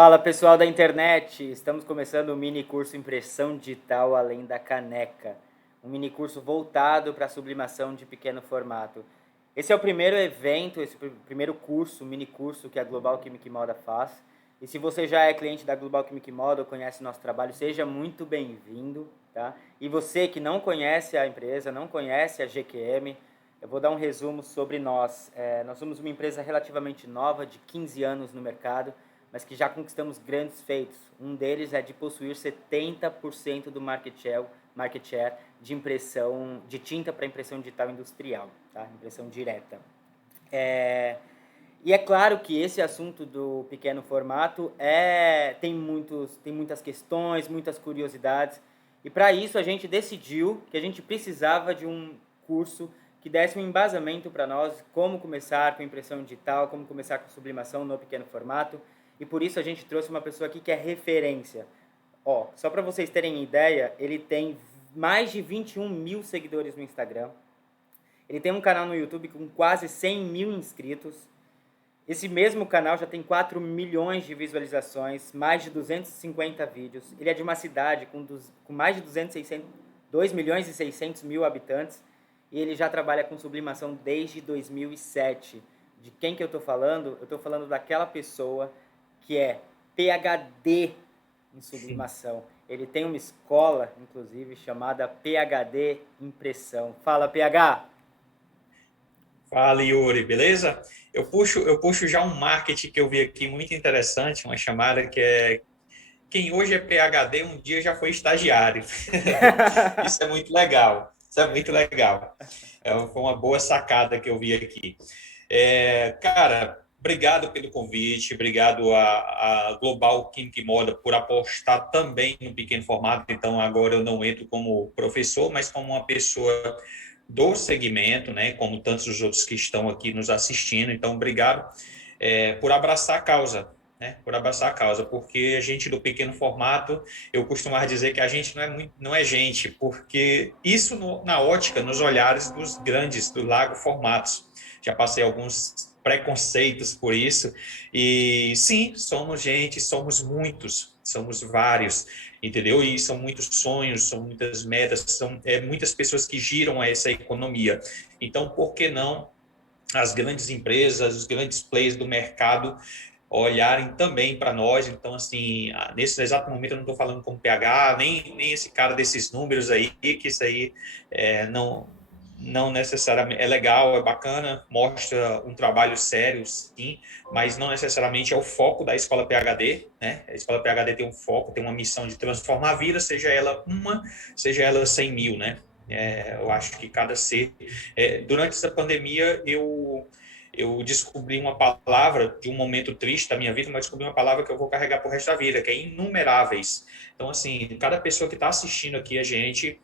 Fala pessoal da internet, estamos começando o mini curso Impressão Digital Além da Caneca, um mini curso voltado para a sublimação de pequeno formato. Esse é o primeiro evento, esse primeiro curso, mini curso que a Global Chemic Moda faz. E se você já é cliente da Global Chemic Moda ou conhece nosso trabalho, seja muito bem-vindo, tá? E você que não conhece a empresa, não conhece a GQM, eu vou dar um resumo sobre nós. Nós somos uma empresa relativamente nova, de 15 anos no mercado, mas que já conquistamos grandes feitos. Um deles é de possuir 70% do market share de impressão de tinta para impressão digital industrial, tá? Impressão direta. E é claro que esse assunto do pequeno formato tem muitas questões, muitas curiosidades, e para isso a gente decidiu que a gente precisava de um curso que desse um embasamento para nós, como começar com impressão digital, como começar com sublimação no pequeno formato, e por isso a gente trouxe uma pessoa aqui que é referência. Só para vocês terem ideia, ele tem mais de 21 mil seguidores no Instagram, ele tem um canal no YouTube com quase 100 mil inscritos. Esse mesmo canal já tem 4 milhões de visualizações, mais de 250 vídeos. Ele é de uma cidade com mais de 2 milhões e 600 mil habitantes. E ele já trabalha com sublimação desde 2007. De quem que eu estou falando? Eu estou falando daquela pessoa que é PhD em sublimação. Ele tem uma escola, inclusive, chamada PhD Impressão. Fala, PH! Fala, Yuri, beleza? Eu puxo já um marketing que eu vi aqui muito interessante, uma chamada que é quem hoje é PhD, um dia já foi estagiário. Isso é muito legal. Isso é muito legal. Foi uma boa sacada que eu vi aqui. Cara, obrigado pelo convite, obrigado à Global Chemic Moda por apostar também no pequeno formato. Então, agora eu não entro como professor, mas como uma pessoa do segmento, né, como tantos os outros que estão aqui nos assistindo. Então, obrigado por abraçar a causa, né, por abraçar a causa, porque a gente do pequeno formato, eu costumava dizer que a gente não é gente, porque isso na ótica, nos olhares dos grandes, do largo formatos. Já passei alguns preconceitos por isso, e sim, somos gente, somos muitos, somos vários, entendeu? E são muitos sonhos, são muitas metas, são muitas pessoas que giram essa economia. Então, por que não as grandes empresas, os grandes players do mercado olharem também para nós? Então, assim, nesse exato momento eu não estou falando como PH, nem esse cara desses números aí, que isso aí não necessariamente é legal, é bacana, mostra um trabalho sério, sim, mas não necessariamente é o foco da Escola PhD, né? A Escola PhD tem um foco, tem uma missão de transformar a vida, seja ela uma, seja ela 100 mil, né? Eu acho que cada ser... durante essa pandemia, eu descobri uma palavra de um momento triste da minha vida, mas descobri uma palavra que eu vou carregar pro resto da vida, que é inumeráveis. Então, assim, cada pessoa que está assistindo aqui a gente,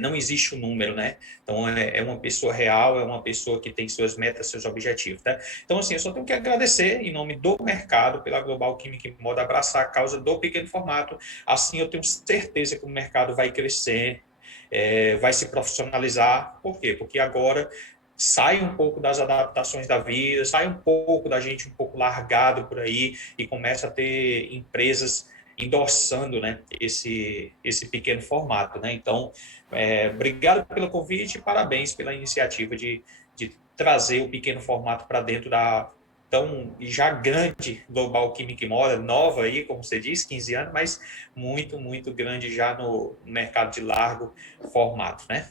não existe um número, né? Então, é uma pessoa real, é uma pessoa que tem suas metas, seus objetivos, tá? Então, assim, eu só tenho que agradecer em nome do mercado, pela Global Chemic Moda, abraçar a causa do pequeno formato. Assim, eu tenho certeza que o mercado vai crescer, vai se profissionalizar. Por quê? Porque agora sai um pouco das adaptações da vida, sai um pouco da gente um pouco largado por aí e começa a ter empresas endossando, né, esse pequeno formato, né? Então, obrigado pelo convite e parabéns pela iniciativa de trazer o pequeno formato para dentro da tão já grande Global Chemic Moda, nova aí, como você disse, 15 anos, mas muito, muito grande já no mercado de largo formato, né?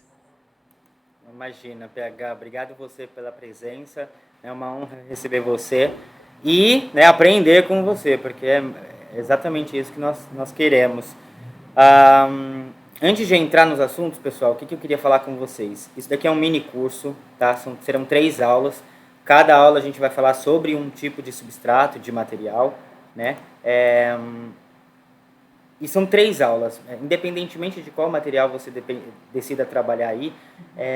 Imagina, PH, obrigado você pela presença. É uma honra receber você e, né, aprender com você, porque é exatamente isso que nós queremos. Antes de entrar nos assuntos, pessoal, o que eu queria falar com vocês? Isso daqui é um mini curso, tá? Serão 3 aulas. Cada aula a gente vai falar sobre um tipo de substrato, de material, né? E são 3 aulas. Independentemente de qual material você decida trabalhar aí,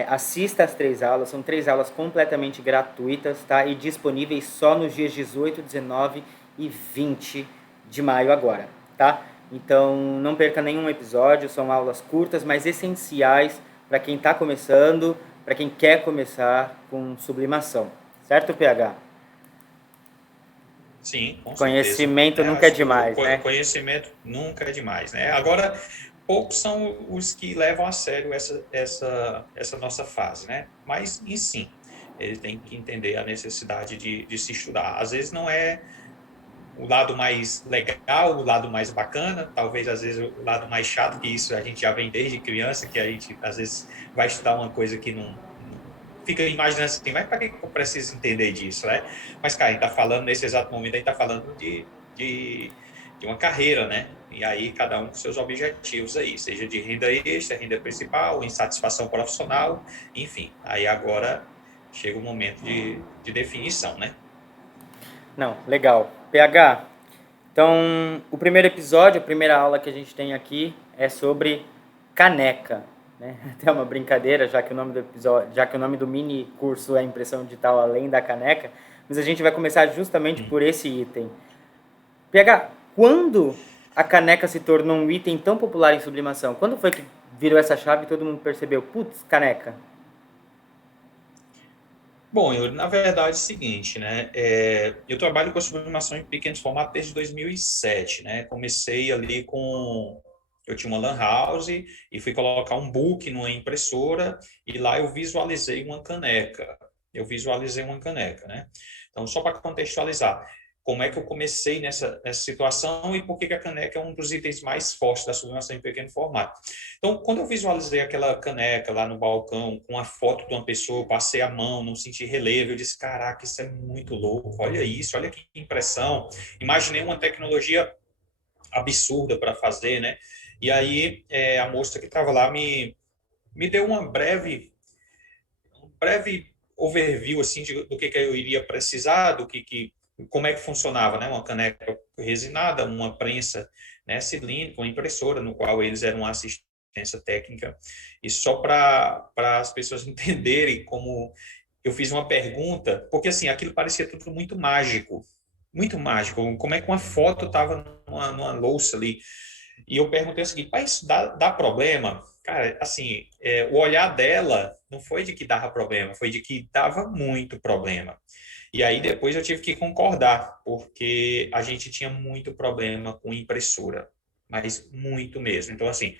assista as 3 aulas. São 3 aulas completamente gratuitas, tá? E disponíveis só nos dias 18, 19 e 20 de maio agora, tá? Então, não perca nenhum episódio. São aulas curtas, mas essenciais para quem está começando, para quem quer começar com sublimação. Certo, PH? Sim, com certeza. Conhecimento Né? nunca é Acho que o demais, né? conhecimento nunca é demais, né? Agora, poucos são os que levam a sério essa nossa fase, né? Mas, e sim, ele tem que entender a necessidade de se estudar. Às vezes não é o lado mais legal, o lado mais bacana, talvez às vezes o lado mais chato, que isso a gente já vem desde criança, que a gente às vezes vai estudar uma coisa que não fica imaginando assim, mas para que eu preciso entender disso, né? Mas, cara, a gente está falando nesse exato momento, a gente está falando de, de uma carreira, né? E aí cada um com seus objetivos aí, seja de renda extra, renda principal, insatisfação profissional, enfim. Aí agora chega o momento de definição, né? Não, legal. PH, então o primeiro episódio, a primeira aula que a gente tem aqui é sobre caneca, né? Até uma brincadeira, já que o nome do episódio, já que o nome do mini curso é impressão digital além da caneca, mas a gente vai começar justamente por esse item. PH, quando a caneca se tornou um item tão popular em sublimação? Quando foi que virou essa chave e todo mundo percebeu, putz, caneca? Bom, na verdade é o seguinte, né? Eu trabalho com a sublimação em pequenos formatos desde 2007, né? Comecei ali com... Eu tinha uma lan house e fui colocar um book numa impressora e lá eu visualizei uma caneca. Eu visualizei uma caneca, né? Então, só para contextualizar, como é que eu comecei nessa situação e por que a caneca é um dos itens mais fortes da sublimação em pequeno formato. Então, quando eu visualizei aquela caneca lá no balcão com a foto de uma pessoa, eu passei a mão, não senti relevo, eu disse, caraca, isso é muito louco, olha isso, olha que impressão. Imaginei uma tecnologia absurda para fazer, né? E aí a moça que estava lá me deu um breve overview assim do que eu iria precisar, como é que funcionava, né? Uma caneca resinada, uma prensa, né, cilíndrica, uma impressora, no qual eles eram assistência técnica. E só para as pessoas entenderem como eu fiz uma pergunta, porque assim, aquilo parecia tudo muito mágico. Muito mágico. Como é que uma foto estava numa louça ali? E eu perguntei o seguinte, mas isso dá problema? Cara, assim, o olhar dela não foi de que dava problema, foi de que dava muito problema. E aí depois eu tive que concordar, porque a gente tinha muito problema com impressora, mas muito mesmo. Então, assim,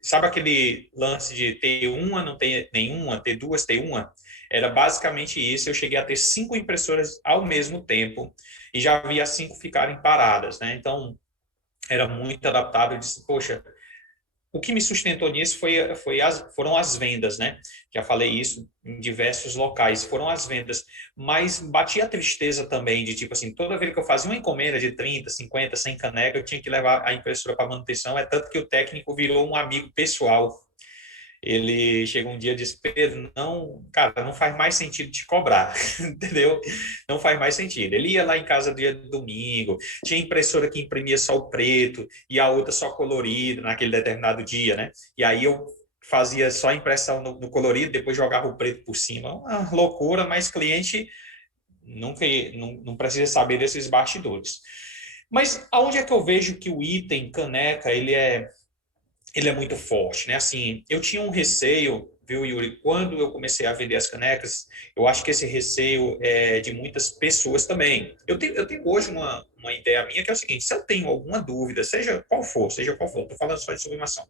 sabe aquele lance de ter uma, não ter nenhuma, ter duas, ter uma? Era basicamente isso. Eu cheguei a ter 5 impressoras ao mesmo tempo e já vi as 5 ficarem paradas, né? Então, era muito adaptável. Eu disse, poxa, o que me sustentou nisso foram as vendas, né? Já falei isso em diversos locais, foram as vendas. Mas batia a tristeza também de, tipo assim, toda vez que eu fazia uma encomenda de 30, 50, 100 caneca, eu tinha que levar a impressora para manutenção. É tanto que o técnico virou um amigo pessoal. Ele chegou um dia e disse, Pedro, não, cara, não faz mais sentido te cobrar, entendeu? Não faz mais sentido. Ele ia lá em casa dia de domingo, tinha impressora que imprimia só o preto e a outra só colorido naquele determinado dia, né? E aí eu fazia só a impressão no colorido, depois jogava o preto por cima. Uma loucura, mas cliente nunca não precisa saber desses bastidores. Mas aonde é que eu vejo que o item caneca, ele é muito forte, né? Assim, eu tinha um receio, viu, Yuri? Quando eu comecei a vender as canecas, eu acho que esse receio é de muitas pessoas também. Eu tenho hoje uma ideia minha que é o seguinte: se eu tenho alguma dúvida, seja qual for, estou falando só de sublimação,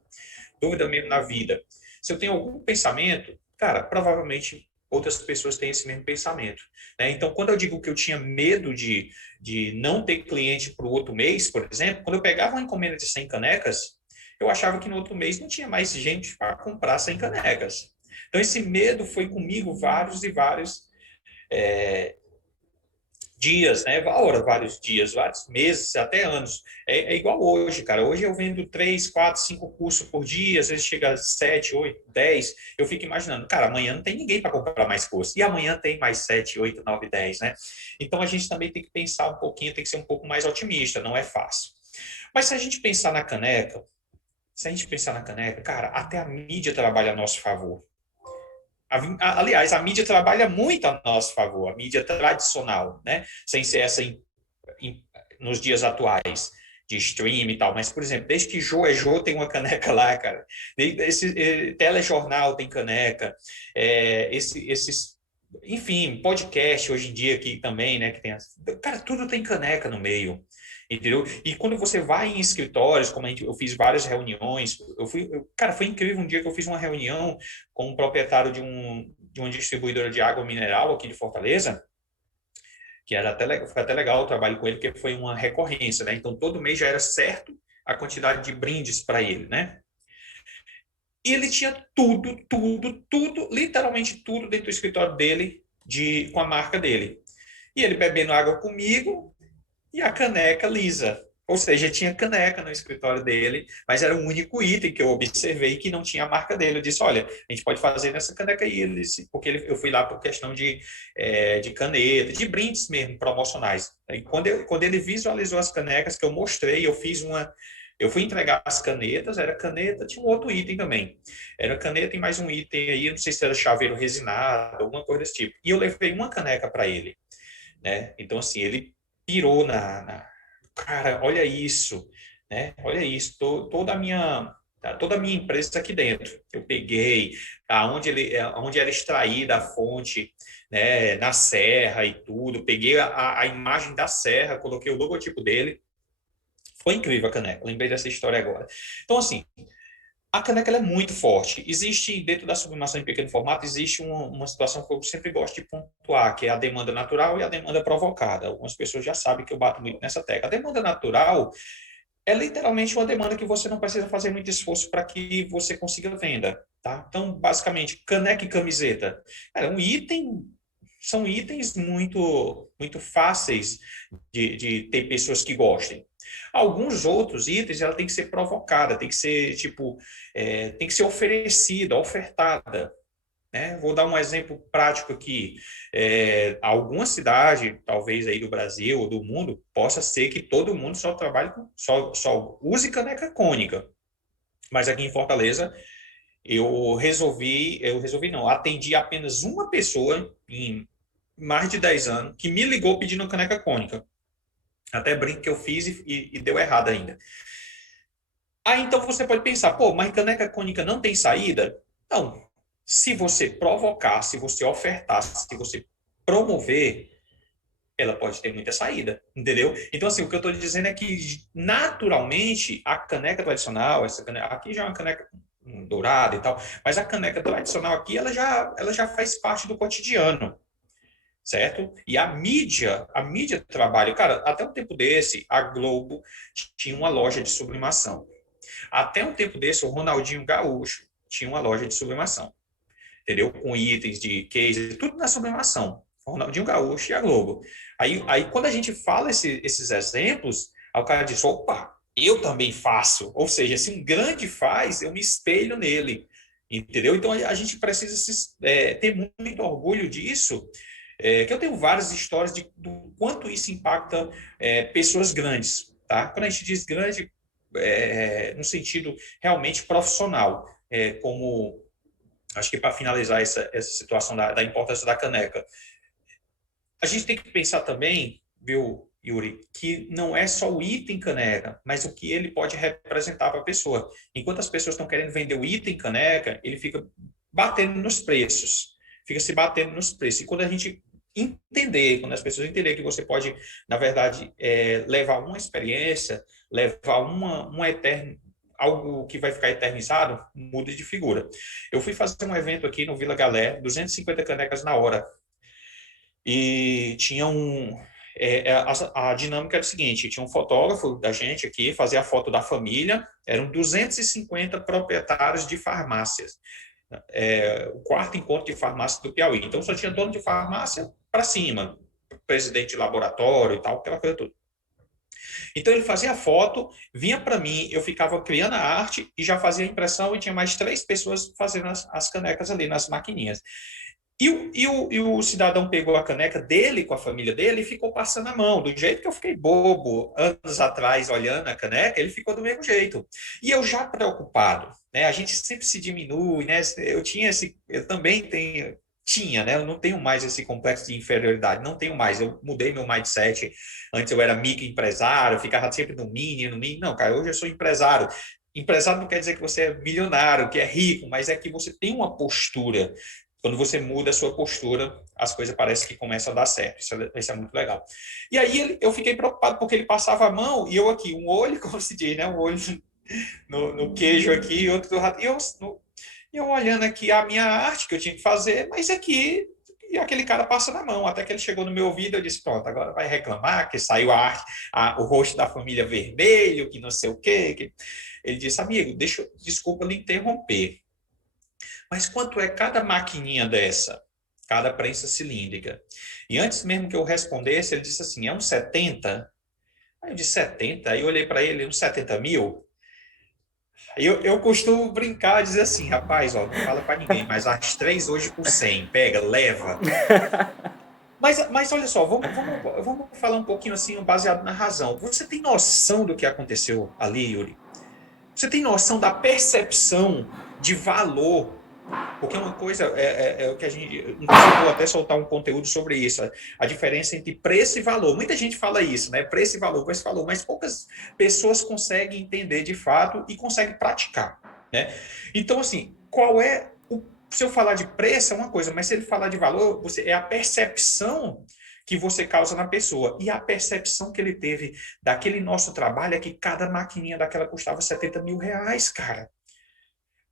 dúvida mesmo na vida, se eu tenho algum pensamento, cara, provavelmente outras pessoas têm esse mesmo pensamento, né? Então, quando eu digo que eu tinha medo de não ter cliente para o outro mês, por exemplo, quando eu pegava uma encomenda de 100 canecas, eu achava que no outro mês não tinha mais gente para comprar 100 canecas. Então, esse medo foi comigo vários e vários dias, né? Ora, vários dias, vários meses, até anos. É igual hoje, cara. Hoje eu vendo 3, 4, 5 cursos por dia, às vezes chega a 7, 8, 10. Eu fico imaginando, cara, amanhã não tem ninguém para comprar mais curso. E amanhã tem mais 7, 8, 9, 10, né? Então a gente também tem que pensar um pouquinho, tem que ser um pouco mais otimista, não é fácil. Mas se a gente pensar na caneca, cara, até a mídia trabalha a nosso favor. Aliás, a mídia trabalha muito a nosso favor, a mídia tradicional, né? Sem ser essa nos dias atuais de stream e tal. Mas, por exemplo, desde que Jô é Jô, tem uma caneca lá, cara. Esse telejornal tem caneca. Esses enfim, podcast hoje em dia aqui também, né? Que tem cara, tudo tem caneca no meio, entendeu? E quando você vai em escritórios, como eu fiz várias reuniões, cara, foi incrível um dia que eu fiz uma reunião com um proprietário de uma distribuidora de água mineral aqui de Fortaleza, que foi até legal o trabalho com ele, porque foi uma recorrência, né? Então todo mês já era certo a quantidade de brindes para ele, né? E ele tinha tudo, literalmente tudo dentro do escritório dele, com a marca dele. E ele bebendo água comigo e a caneca lisa. Ou seja, tinha caneca no escritório dele, mas era o único item que eu observei que não tinha a marca dele. Eu disse, olha, a gente pode fazer nessa caneca aí. Ele disse, porque eu fui lá por questão de caneta, de brindes mesmo, promocionais. E quando ele visualizou as canecas que eu mostrei, eu fui entregar as canetas, era caneta, tinha um outro item também. Era caneta e mais um item aí, não sei se era chaveiro resinado, alguma coisa desse tipo. E eu levei uma caneca para ele, né? Então, assim, ele pirou cara, olha isso, né? Olha isso, toda a minha empresa está aqui dentro. Eu peguei aonde era extraída a fonte, né, na serra e tudo, peguei a imagem da serra, coloquei o logotipo dele. Foi incrível a caneca, lembrei dessa história agora. Então, assim, a caneca ela é muito forte. Existe, dentro da sublimação em pequeno formato, existe uma situação que eu sempre gosto de pontuar, que é a demanda natural e a demanda provocada. Algumas pessoas já sabem que eu bato muito nessa tecla. A demanda natural é literalmente uma demanda que você não precisa fazer muito esforço para que você consiga venda. Tá? Então, basicamente, caneca e camiseta. Cara, são itens muito fáceis de ter pessoas que gostem. Alguns outros itens, ela tem que ser provocada, tem que ser, tipo, tem que ser oferecida, ofertada. Né? Vou dar um exemplo prático aqui. Alguma cidade, talvez aí do Brasil ou do mundo, possa ser que todo mundo só trabalhe só use caneca cônica. Mas aqui em Fortaleza, eu resolvi não, atendi apenas uma pessoa em mais de 10 anos que me ligou pedindo caneca cônica. Até brinco que eu fiz e deu errado ainda. Aí então você pode pensar, pô, mas caneca cônica não tem saída? Não. Se você provocar, se você ofertar, se você promover, ela pode ter muita saída, entendeu? Então, assim, o que eu estou dizendo é que, naturalmente, a caneca tradicional, essa caneca, aqui já é uma caneca dourada e tal, mas a caneca tradicional aqui, ela já faz parte do cotidiano, certo? E a mídia trabalha. Cara, até um tempo desse, a Globo tinha uma loja de sublimação. Até um tempo desse, o Ronaldinho Gaúcho tinha uma loja de sublimação, entendeu? Com itens de case, tudo na sublimação. O Ronaldinho Gaúcho e a Globo. Aí quando a gente fala esses exemplos, aí o cara diz, opa, eu também faço. Ou seja, se um grande faz, eu me espelho nele, entendeu? Então a gente precisa ter muito orgulho disso, que eu tenho várias histórias do quanto isso impacta pessoas grandes, tá? Quando a gente diz grande, no sentido realmente profissional, como acho que para finalizar essa situação da importância da caneca, a gente tem que pensar também, viu, Yuri, que não é só o item caneca, mas o que ele pode representar para a pessoa. Enquanto as pessoas estão querendo vender o item caneca, ele fica batendo nos preços, fica se batendo nos preços. E quando a gente quando as pessoas entenderem que você pode, na verdade, levar uma experiência, levar uma eterna, algo que vai ficar eternizado, muda de figura. Eu fui fazer um evento aqui no Vila Galé, 250 canecas na hora. E tinha a dinâmica era o seguinte, tinha um fotógrafo da gente aqui, fazia a foto da família, eram 250 proprietários de farmácias. O quarto encontro de farmácia do Piauí. Então, só tinha dono de farmácia para cima, presidente de laboratório e tal, aquela coisa toda. Então, ele fazia a foto, vinha para mim, eu ficava criando a arte e já fazia a impressão e tinha mais 3 pessoas fazendo as canecas ali nas maquininhas. E o cidadão pegou a caneca dele com a família dele e ficou passando a mão. Do jeito que eu fiquei bobo anos atrás olhando a caneca, ele ficou do mesmo jeito. E eu já preocupado, né? A gente sempre se diminui, né? Eu também tinha, né? Eu não tenho mais esse complexo de inferioridade, não tenho mais. Eu mudei meu mindset. Antes eu era microempresário, ficava sempre no mini, no mini. Não, cara, hoje eu sou empresário. Empresário não quer dizer que você é milionário, que é rico, mas é que você tem uma postura Quando você muda a sua postura, as coisas parecem que começam a dar certo. Isso é muito legal. E aí eu fiquei preocupado porque ele passava a mão e eu aqui, um olho, como se diz, né? Um olho no queijo aqui, outro do rato. E eu olhando aqui a minha arte que eu tinha que fazer, mas aqui, e aquele cara passa na mão, até que ele chegou no meu ouvido, eu disse, pronto, agora vai reclamar que saiu a arte, o rosto da família vermelho, que não sei o quê. Ele disse, amigo, desculpa lhe interromper, mas quanto é cada maquininha dessa? Cada prensa cilíndrica. E antes mesmo que eu respondesse, ele disse assim, é uns 70? Aí eu disse 70, aí eu olhei para ele, uns 70 mil? Eu costumo brincar, dizer assim, rapaz, ó, não fala para ninguém, mas as 3 hoje por 100, pega, leva. Mas olha só, vamos falar um pouquinho assim, baseado na razão. Você tem noção do que aconteceu ali, Yuri? Você tem noção da percepção de valor? Porque uma coisa é o que a gente. Inclusive, eu vou até soltar um conteúdo sobre isso, a diferença entre preço e valor. Muita gente fala isso, né? Preço e valor, mas poucas pessoas conseguem entender de fato e conseguem praticar, né? Então, assim, qual é o. Se eu falar de preço é uma coisa, mas se ele falar de valor, é a percepção que você causa na pessoa. E a percepção que ele teve daquele nosso trabalho é que cada maquininha daquela custava R$ 70 mil, cara.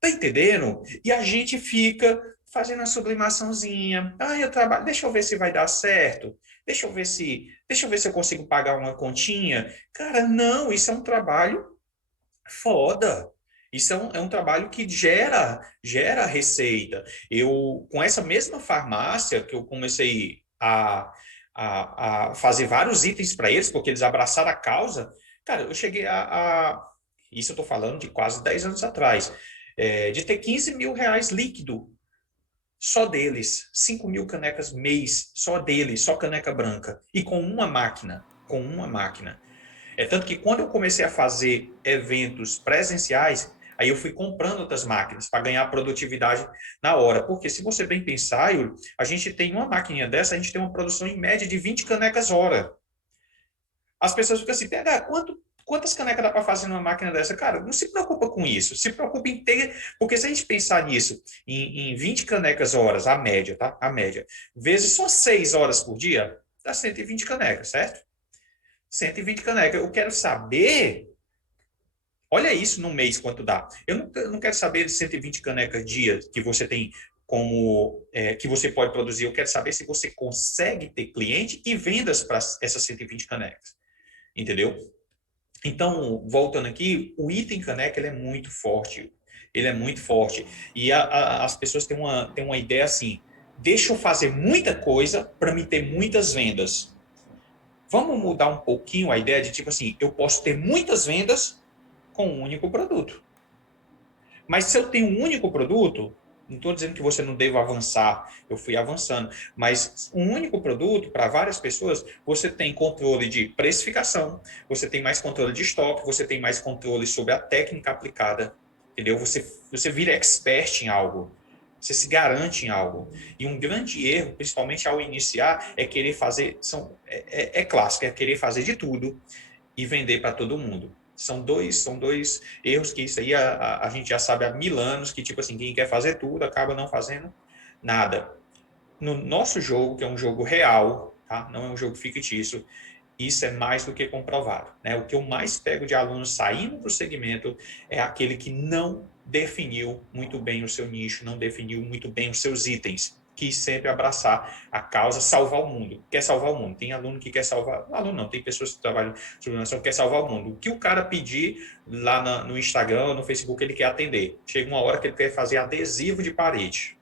Tá entendendo? E a gente fica fazendo a sublimaçãozinha. Ah, eu trabalho, deixa eu ver se vai dar certo. Deixa eu ver se eu consigo pagar uma continha. Cara, não, isso é um trabalho foda. Isso é um trabalho que gera receita. Eu, com essa mesma farmácia que eu comecei a fazer vários itens para eles, porque eles abraçaram a causa, cara, eu cheguei isso eu estou falando de quase 10 anos atrás, de ter R$ 15 mil líquido, só deles, 5 mil canecas mês, só deles, só caneca branca, e com uma máquina. É tanto que quando eu comecei a fazer eventos presenciais, aí eu fui comprando outras máquinas para ganhar produtividade na hora. Porque se você bem pensar, Yuri, a gente tem uma maquininha dessa, a gente tem uma produção em média de 20 canecas hora. As pessoas ficam assim, PH, quantas canecas dá para fazer numa máquina dessa? Cara, não se preocupa com isso. Se preocupa em ter. Porque se a gente pensar nisso, em 20 canecas horas, a média, tá? A média. Vezes só 6 horas por dia, dá 120 canecas, certo? 120 canecas. Eu quero saber. Olha isso no mês quanto dá. Eu não quero saber de 120 canecas dia que você tem que você pode produzir. Eu quero saber se você consegue ter cliente e vendas para essas 120 canecas. Entendeu? Então, voltando aqui, o item caneca ele é muito forte. Ele é muito forte. E as pessoas têm uma ideia assim: deixa eu fazer muita coisa para me ter muitas vendas. Vamos mudar um pouquinho a ideia de tipo assim: eu posso ter muitas vendas com um único produto. Mas se eu tenho um único produto, não estou dizendo que você não deva avançar, eu fui avançando, mas um único produto, para várias pessoas, você tem controle de precificação, você tem mais controle de estoque, você tem mais controle sobre a técnica aplicada, entendeu? Você vira expert em algo, você se garante em algo. E um grande erro, principalmente ao iniciar, é querer fazer, é clássico, é querer fazer de tudo e vender para todo mundo. São dois erros que isso aí a gente já sabe há 1000 anos, que tipo assim, quem quer fazer tudo acaba não fazendo nada. No nosso jogo, que é um jogo real, tá? Não é um jogo fictício, isso é mais do que comprovado, né? O que eu mais pego de alunos saindo do segmento é aquele que não definiu muito bem o seu nicho, não definiu muito bem os seus itens, quis sempre abraçar a causa, salvar o mundo. Quer salvar o mundo. Tem aluno que quer salvar. Aluno não, tem pessoas que trabalham sobre nação que quer salvar o mundo. O que o cara pedir lá no Instagram ou no Facebook, ele quer atender. Chega uma hora que ele quer fazer adesivo de parede,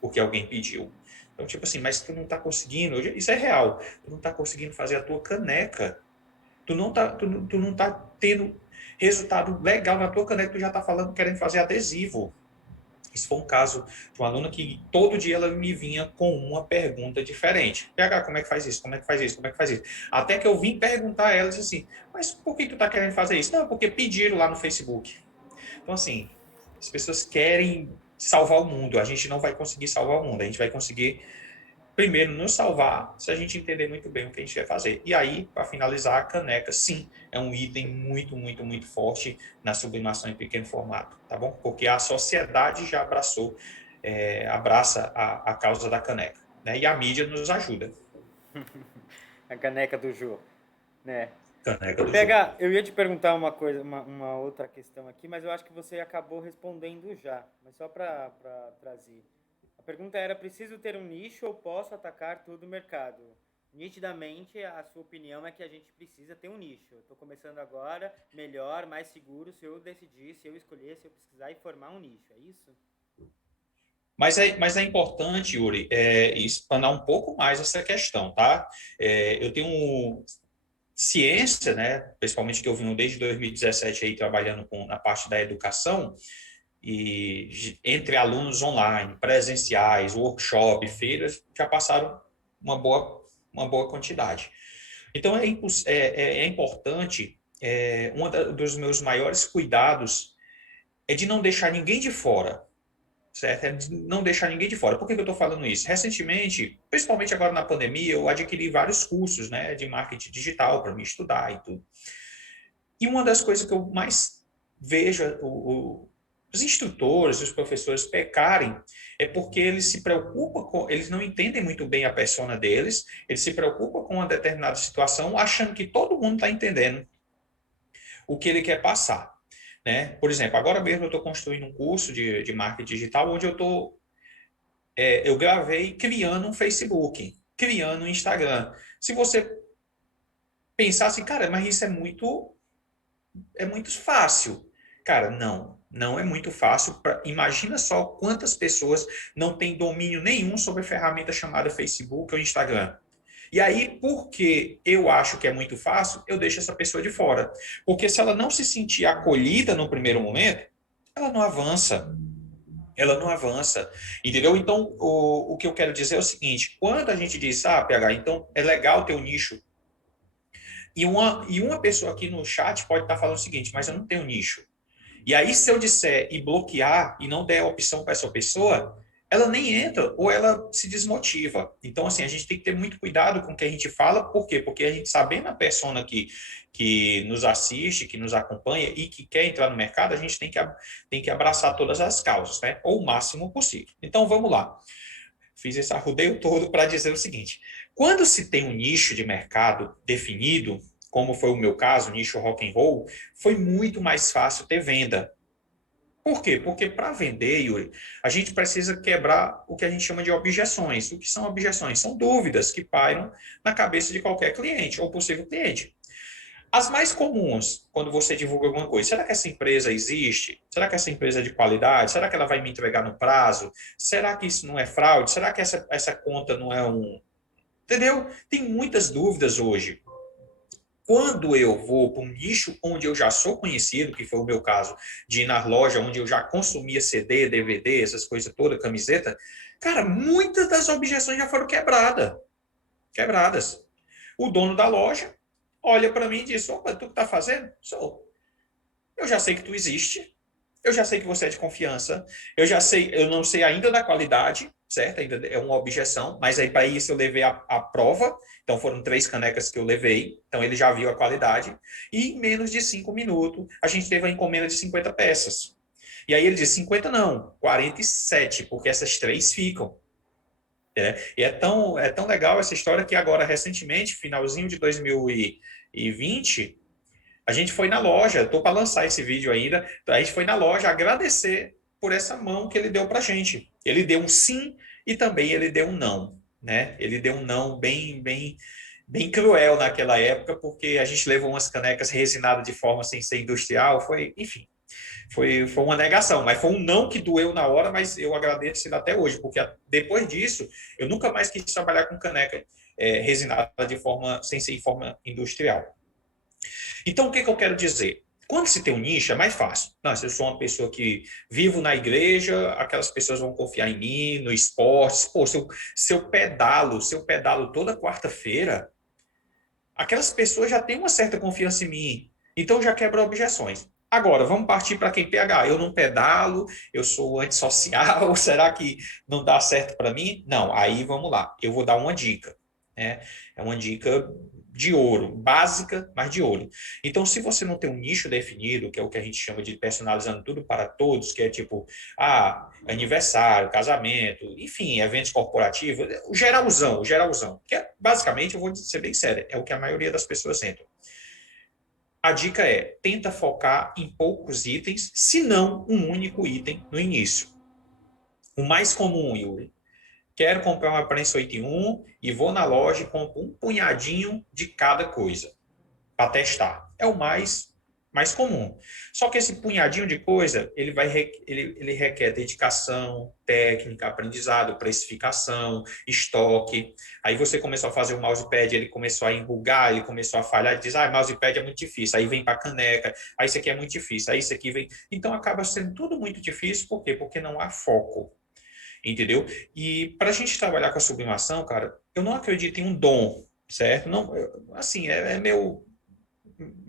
porque alguém pediu. Então, tipo assim, mas tu não tá conseguindo, isso é real, tu não tá conseguindo fazer a tua caneca. Tu não tá tendo resultado legal na tua caneca, tu já tá falando, querendo fazer adesivo. Isso foi um caso de uma aluna que todo dia ela me vinha com uma pergunta diferente. PH, como é que faz isso? Como é que faz isso? Como é que faz isso? Até que eu vim perguntar a ela, disse assim, mas por que tu tá querendo fazer isso? Não, porque pediram lá no Facebook. Então, assim, as pessoas querem salvar o mundo. A gente não vai conseguir salvar o mundo. A gente vai conseguir, primeiro, nos salvar se a gente entender muito bem o que a gente quer fazer. E aí, para finalizar, a caneca, sim, é um item muito, muito, muito forte na sublimação em pequeno formato, tá bom? Porque a sociedade já abraçou. abraça a causa da caneca, né? E a mídia nos ajuda. A caneca do Jô, né? Caneca do Jô. PH, eu ia te perguntar uma coisa, uma outra questão aqui, mas eu acho que você acabou respondendo já. Mas só para trazer. A pergunta era: preciso ter um nicho ou posso atacar todo o mercado? Nitidamente, a sua opinião é que a gente precisa ter um nicho. Eu estou começando agora, melhor, mais seguro, se eu decidir, se eu escolher, se eu pesquisar e formar um nicho, é isso? Mas é importante, Yuri, explanar um pouco mais essa questão, tá? Eu tenho ciência, né, principalmente que eu venho desde 2017 aí trabalhando na parte da educação, e entre alunos online, presenciais, workshop, feiras, já passaram uma boa quantidade. Então, é importante, um dos meus maiores cuidados é de não deixar ninguém de fora, certo? É de não deixar ninguém de fora. Por que eu estou falando isso? Recentemente, principalmente agora na pandemia, eu adquiri vários cursos, né, de marketing digital para me estudar e tudo. E uma das coisas que eu mais vejo os instrutores, os professores pecarem é porque eles se preocupam eles não entendem muito bem a persona deles, eles se preocupam com uma determinada situação, achando que todo mundo está entendendo o que ele quer passar, né? Por exemplo, agora mesmo eu estou construindo um curso de marketing digital onde eu gravei criando um Facebook, criando um Instagram. Se você pensar assim, cara, mas isso é muito fácil. Cara, não é muito fácil. Imagina só quantas pessoas não têm domínio nenhum sobre a ferramenta chamada Facebook ou Instagram. E aí, porque eu acho que é muito fácil, eu deixo essa pessoa de fora. Porque se ela não se sentir acolhida no primeiro momento, ela não avança. Ela não avança. Entendeu? Então, o que eu quero dizer é o seguinte: quando a gente diz, PH, então é legal ter um nicho. E uma pessoa aqui no chat pode estar falando o seguinte, mas eu não tenho nicho. E aí, se eu disser e bloquear e não der a opção para essa pessoa, ela nem entra ou ela se desmotiva. Então, assim, a gente tem que ter muito cuidado com o que a gente fala. Por quê? Porque a gente, sabendo a persona que nos assiste, que nos acompanha e que quer entrar no mercado, a gente tem que abraçar todas as causas, né? Ou o máximo possível. Então, vamos lá. Fiz esse arrudeio todo para dizer o seguinte: quando se tem um nicho de mercado definido, como foi o meu caso, nicho rock and roll, foi muito mais fácil ter venda. Por quê? Porque para vender, Yuri, a gente precisa quebrar o que a gente chama de objeções. O que são objeções? São dúvidas que pairam na cabeça de qualquer cliente ou possível cliente. As mais comuns, quando você divulga alguma coisa, será que essa empresa existe? Será que essa empresa é de qualidade? Será que ela vai me entregar no prazo? Será que isso não é fraude? Será que essa conta não é um... Entendeu? Tem muitas dúvidas hoje. Quando eu vou para um nicho onde eu já sou conhecido, que foi o meu caso, de ir na loja onde eu já consumia CD, DVD, essas coisas todas, camiseta, cara, muitas das objeções já foram quebradas. O dono da loja olha para mim e diz: opa, tu que tá fazendo? Sou. Eu já sei que tu existe, eu já sei que você é de confiança, eu não sei ainda da qualidade, certo? Ainda é uma objeção, mas aí para isso eu levei a prova, então foram 3 canecas que eu levei, então ele já viu a qualidade, e em menos de 5 minutos a gente teve a encomenda de 50 peças. E aí ele disse: 50 não, 47, porque essas 3 ficam. E é tão legal essa história que agora, recentemente, finalzinho de 2020, a gente foi na loja, estou para lançar esse vídeo ainda, a gente foi na loja agradecer por essa mão que ele deu para a gente. Ele deu um sim e também ele deu um não, né? Ele deu um não bem cruel naquela época, porque a gente levou umas canecas resinadas de forma sem ser industrial, enfim, foi uma negação, mas foi um não que doeu na hora, mas eu agradeço ele até hoje, porque depois disso, eu nunca mais quis trabalhar com caneca resinada sem ser em forma industrial. Então, o que eu quero dizer? Quando se tem um nicho, é mais fácil. Nossa, eu sou uma pessoa que vivo na igreja, aquelas pessoas vão confiar em mim, no esporte. Pô, se eu pedalo toda quarta-feira, aquelas pessoas já têm uma certa confiança em mim. Então, já quebra objeções. Agora, vamos partir para quem PH. Eu não pedalo, eu sou antissocial, será que não dá certo para mim? Não, aí vamos lá. Eu vou dar uma dica. Né? É uma dica de ouro, básica, mas de ouro. Então, se você não tem um nicho definido, que é o que a gente chama de personalizando tudo para todos, que é tipo, aniversário, casamento, enfim, eventos corporativos, o geralzão, que é, basicamente, eu vou ser bem sério, é o que a maioria das pessoas entram. A dica é, tenta focar em poucos itens, se não um único item no início. O mais comum, Yuri, quero comprar uma prensa 8 em 1 e vou na loja e compro um punhadinho de cada coisa para testar. É o mais comum. Só que esse punhadinho de coisa, ele requer dedicação, técnica, aprendizado, precificação, estoque. Aí você começou a fazer o mousepad, ele começou a enrugar, ele começou a falhar, e diz, mousepad é muito difícil. Aí vem para caneca, aí isso aqui é muito difícil, aí isso aqui vem... Então acaba sendo tudo muito difícil, por quê? Porque não há foco. Entendeu? E para a gente trabalhar com a sublimação, cara, eu não acredito em um dom, certo? Não, assim, é meu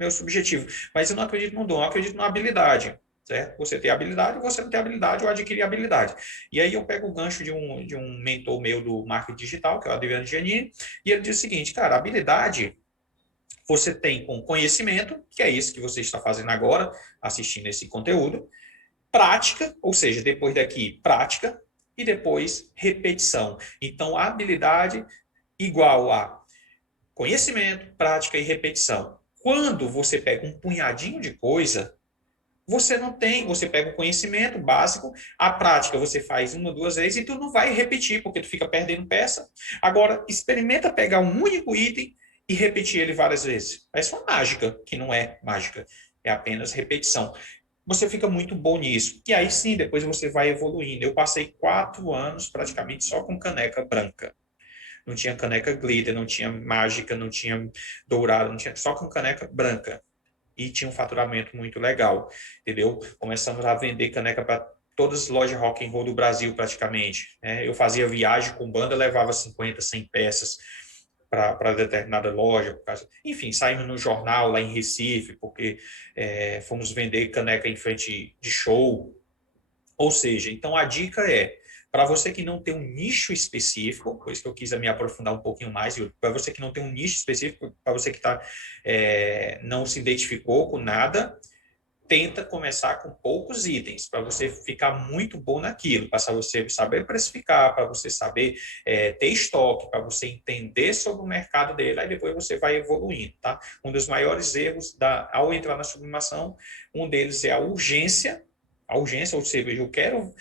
subjetivo, mas eu não acredito num dom, eu acredito numa habilidade, certo? Você tem habilidade, você não tem habilidade, ou adquirir habilidade. E aí eu pego o gancho de um mentor meu do marketing digital, que é o Adriano Giannini, e ele diz o seguinte, cara, habilidade você tem com conhecimento, que é isso que você está fazendo agora, assistindo esse conteúdo, prática, ou seja, depois daqui, prática, e depois repetição. Então, habilidade igual a conhecimento, prática e repetição. Quando você pega um punhadinho de coisa, você não tem, você pega o conhecimento básico, a prática você faz uma, duas vezes e tu não vai repetir, porque tu fica perdendo peça. Agora, experimenta pegar um único item e repetir ele várias vezes. Essa é uma mágica, que não é mágica, é apenas repetição. Você fica muito bom nisso. E aí sim, depois você vai evoluindo. Eu passei 4 anos praticamente só com caneca branca. Não tinha caneca glitter, não tinha mágica, não tinha dourado, não tinha só com caneca branca. E tinha um faturamento muito legal, entendeu? Começamos a vender caneca para todas as lojas rock and roll do Brasil praticamente. Né? Eu fazia viagem com banda, levava 50, 100 peças para determinada loja. Enfim, saímos no jornal lá em Recife, porque fomos vender caneca em frente de show. Ou seja, então a dica é, para você que não tem um nicho específico, por isso que eu quis me aprofundar um pouquinho mais, para você que não tem um nicho específico, para você que não se identificou com nada, tenta começar com poucos itens, para você ficar muito bom naquilo, para você saber precificar, para você saber ter estoque, para você entender sobre o mercado dele, aí depois você vai evoluindo, tá? Um dos maiores erros ao entrar na sublimação, um deles é a urgência, ou seja, eu quero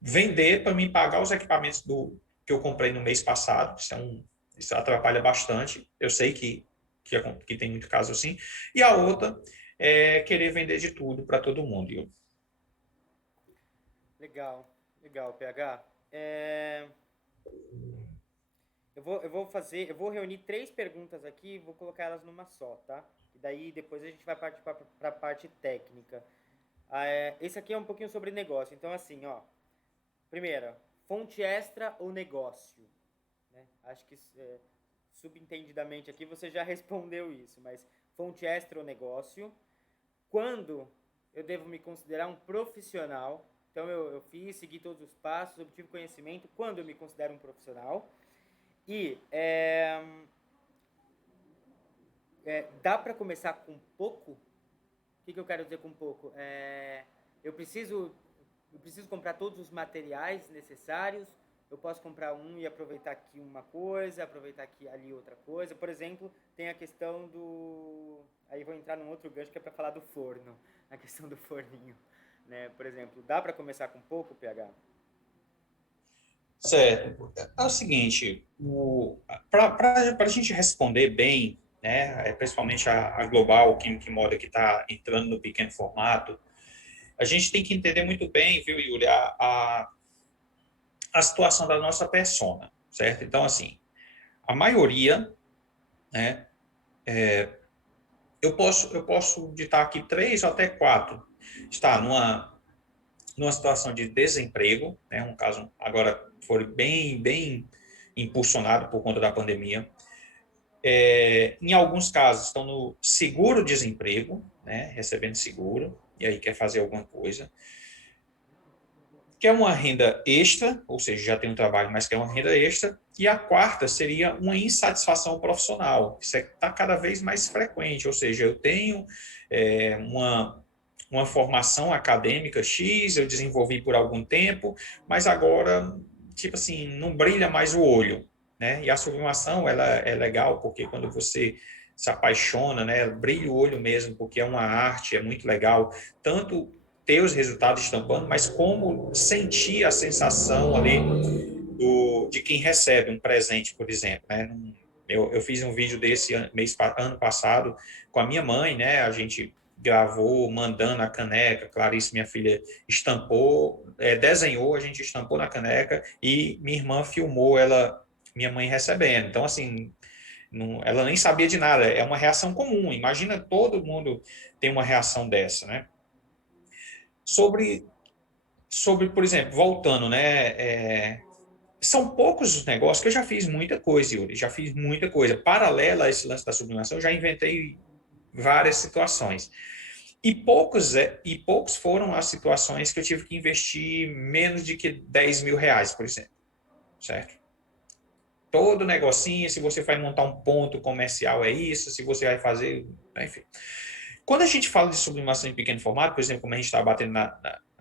vender para me pagar os equipamentos que eu comprei no mês passado, isso atrapalha bastante, eu sei que tem muito caso assim, e a outra querer vender de tudo para todo mundo. Legal, legal, PH. Eu vou reunir 3 perguntas aqui e vou colocar elas numa só, tá? E daí depois a gente vai partir para a parte técnica. Esse aqui é um pouquinho sobre negócio. Então, assim, ó. Primeira, fonte extra ou negócio? Né? Acho que subentendidamente aqui você já respondeu isso, mas fonte extra ou negócio? Quando eu devo me considerar um profissional? Então, eu segui todos os passos, obtive conhecimento. Quando eu me considero um profissional? E dá para começar com pouco? O que eu quero dizer com pouco? Eu preciso comprar todos os materiais necessários. Eu posso comprar um e aproveitar aqui uma coisa, aproveitar aqui ali outra coisa. Por exemplo, tem a questão do... Aí vou entrar num outro gancho que é para falar do forno. A questão do forninho. Né? Por exemplo, dá para começar com pouco, PH? Certo. É o seguinte, para a gente responder bem, né, principalmente a Global, que moda que está entrando no pequeno formato, a gente tem que entender muito bem, viu, Yuri, a situação da nossa persona, certo? Então, assim, a maioria, né, eu posso ditar aqui 3 ou até 4, está numa situação de desemprego, né, um caso agora foi bem impulsionado por conta da pandemia. Em alguns casos estão no seguro-desemprego, né, recebendo seguro, e aí quer fazer alguma coisa. que é uma renda extra, ou seja, já tem um trabalho, mas que é uma renda extra. E a quarta seria uma insatisfação profissional. Isso está cada vez mais frequente, ou seja, eu tenho uma formação acadêmica X, eu desenvolvi por algum tempo, mas agora, tipo assim, não brilha mais o olho, né? E a sublimação, ela é legal porque quando você se apaixona, né? Brilha o olho mesmo, porque é uma arte, é muito legal, tanto ter os resultados estampando, mas como sentir a sensação ali de quem recebe um presente, por exemplo, né? Eu fiz um vídeo desse ano passado com a minha mãe, né? A gente gravou mandando a caneca, Clarice, minha filha, estampou, desenhou, a gente estampou na caneca e minha irmã filmou minha mãe recebendo. Então, assim, não, ela nem sabia de nada, é uma reação comum. Imagina todo mundo tem uma reação dessa, né? Sobre, por exemplo, voltando, né? São poucos os negócios que eu já fiz muita coisa, Yuri, já fiz muita coisa. Paralela a esse lance da sublimação, eu já inventei várias situações. E poucos foram as situações que eu tive que investir menos de que 10 mil reais, por exemplo. Certo? Todo negocinho, se você vai montar um ponto comercial, é isso, se você vai fazer, enfim. Quando a gente fala de sublimação em pequeno formato, por exemplo, como a gente está batendo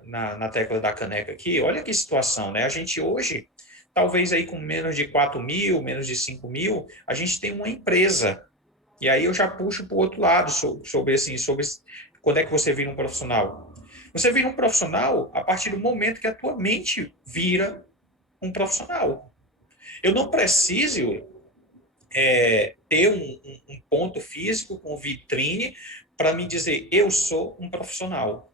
na tecla da caneca aqui, olha que situação, né? A gente hoje, talvez aí com menos de 4 mil, menos de 5 mil, a gente tem uma empresa. E aí eu já puxo para o outro lado sobre quando é que você vira um profissional. Você vira um profissional a partir do momento que a tua mente vira um profissional. Eu não preciso ter um ponto físico com vitrine para me dizer eu sou um profissional,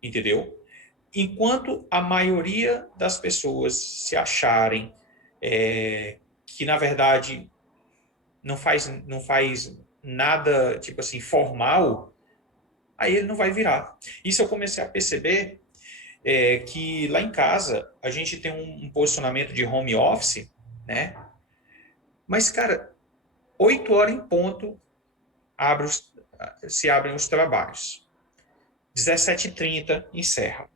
entendeu? Enquanto a maioria das pessoas se acharem que na verdade não faz nada tipo assim formal, aí ele não vai virar. Isso eu comecei a perceber que lá em casa a gente tem um posicionamento de home office, né? Mas cara, 8 horas em ponto se abrem os trabalhos. 17h30 encerra.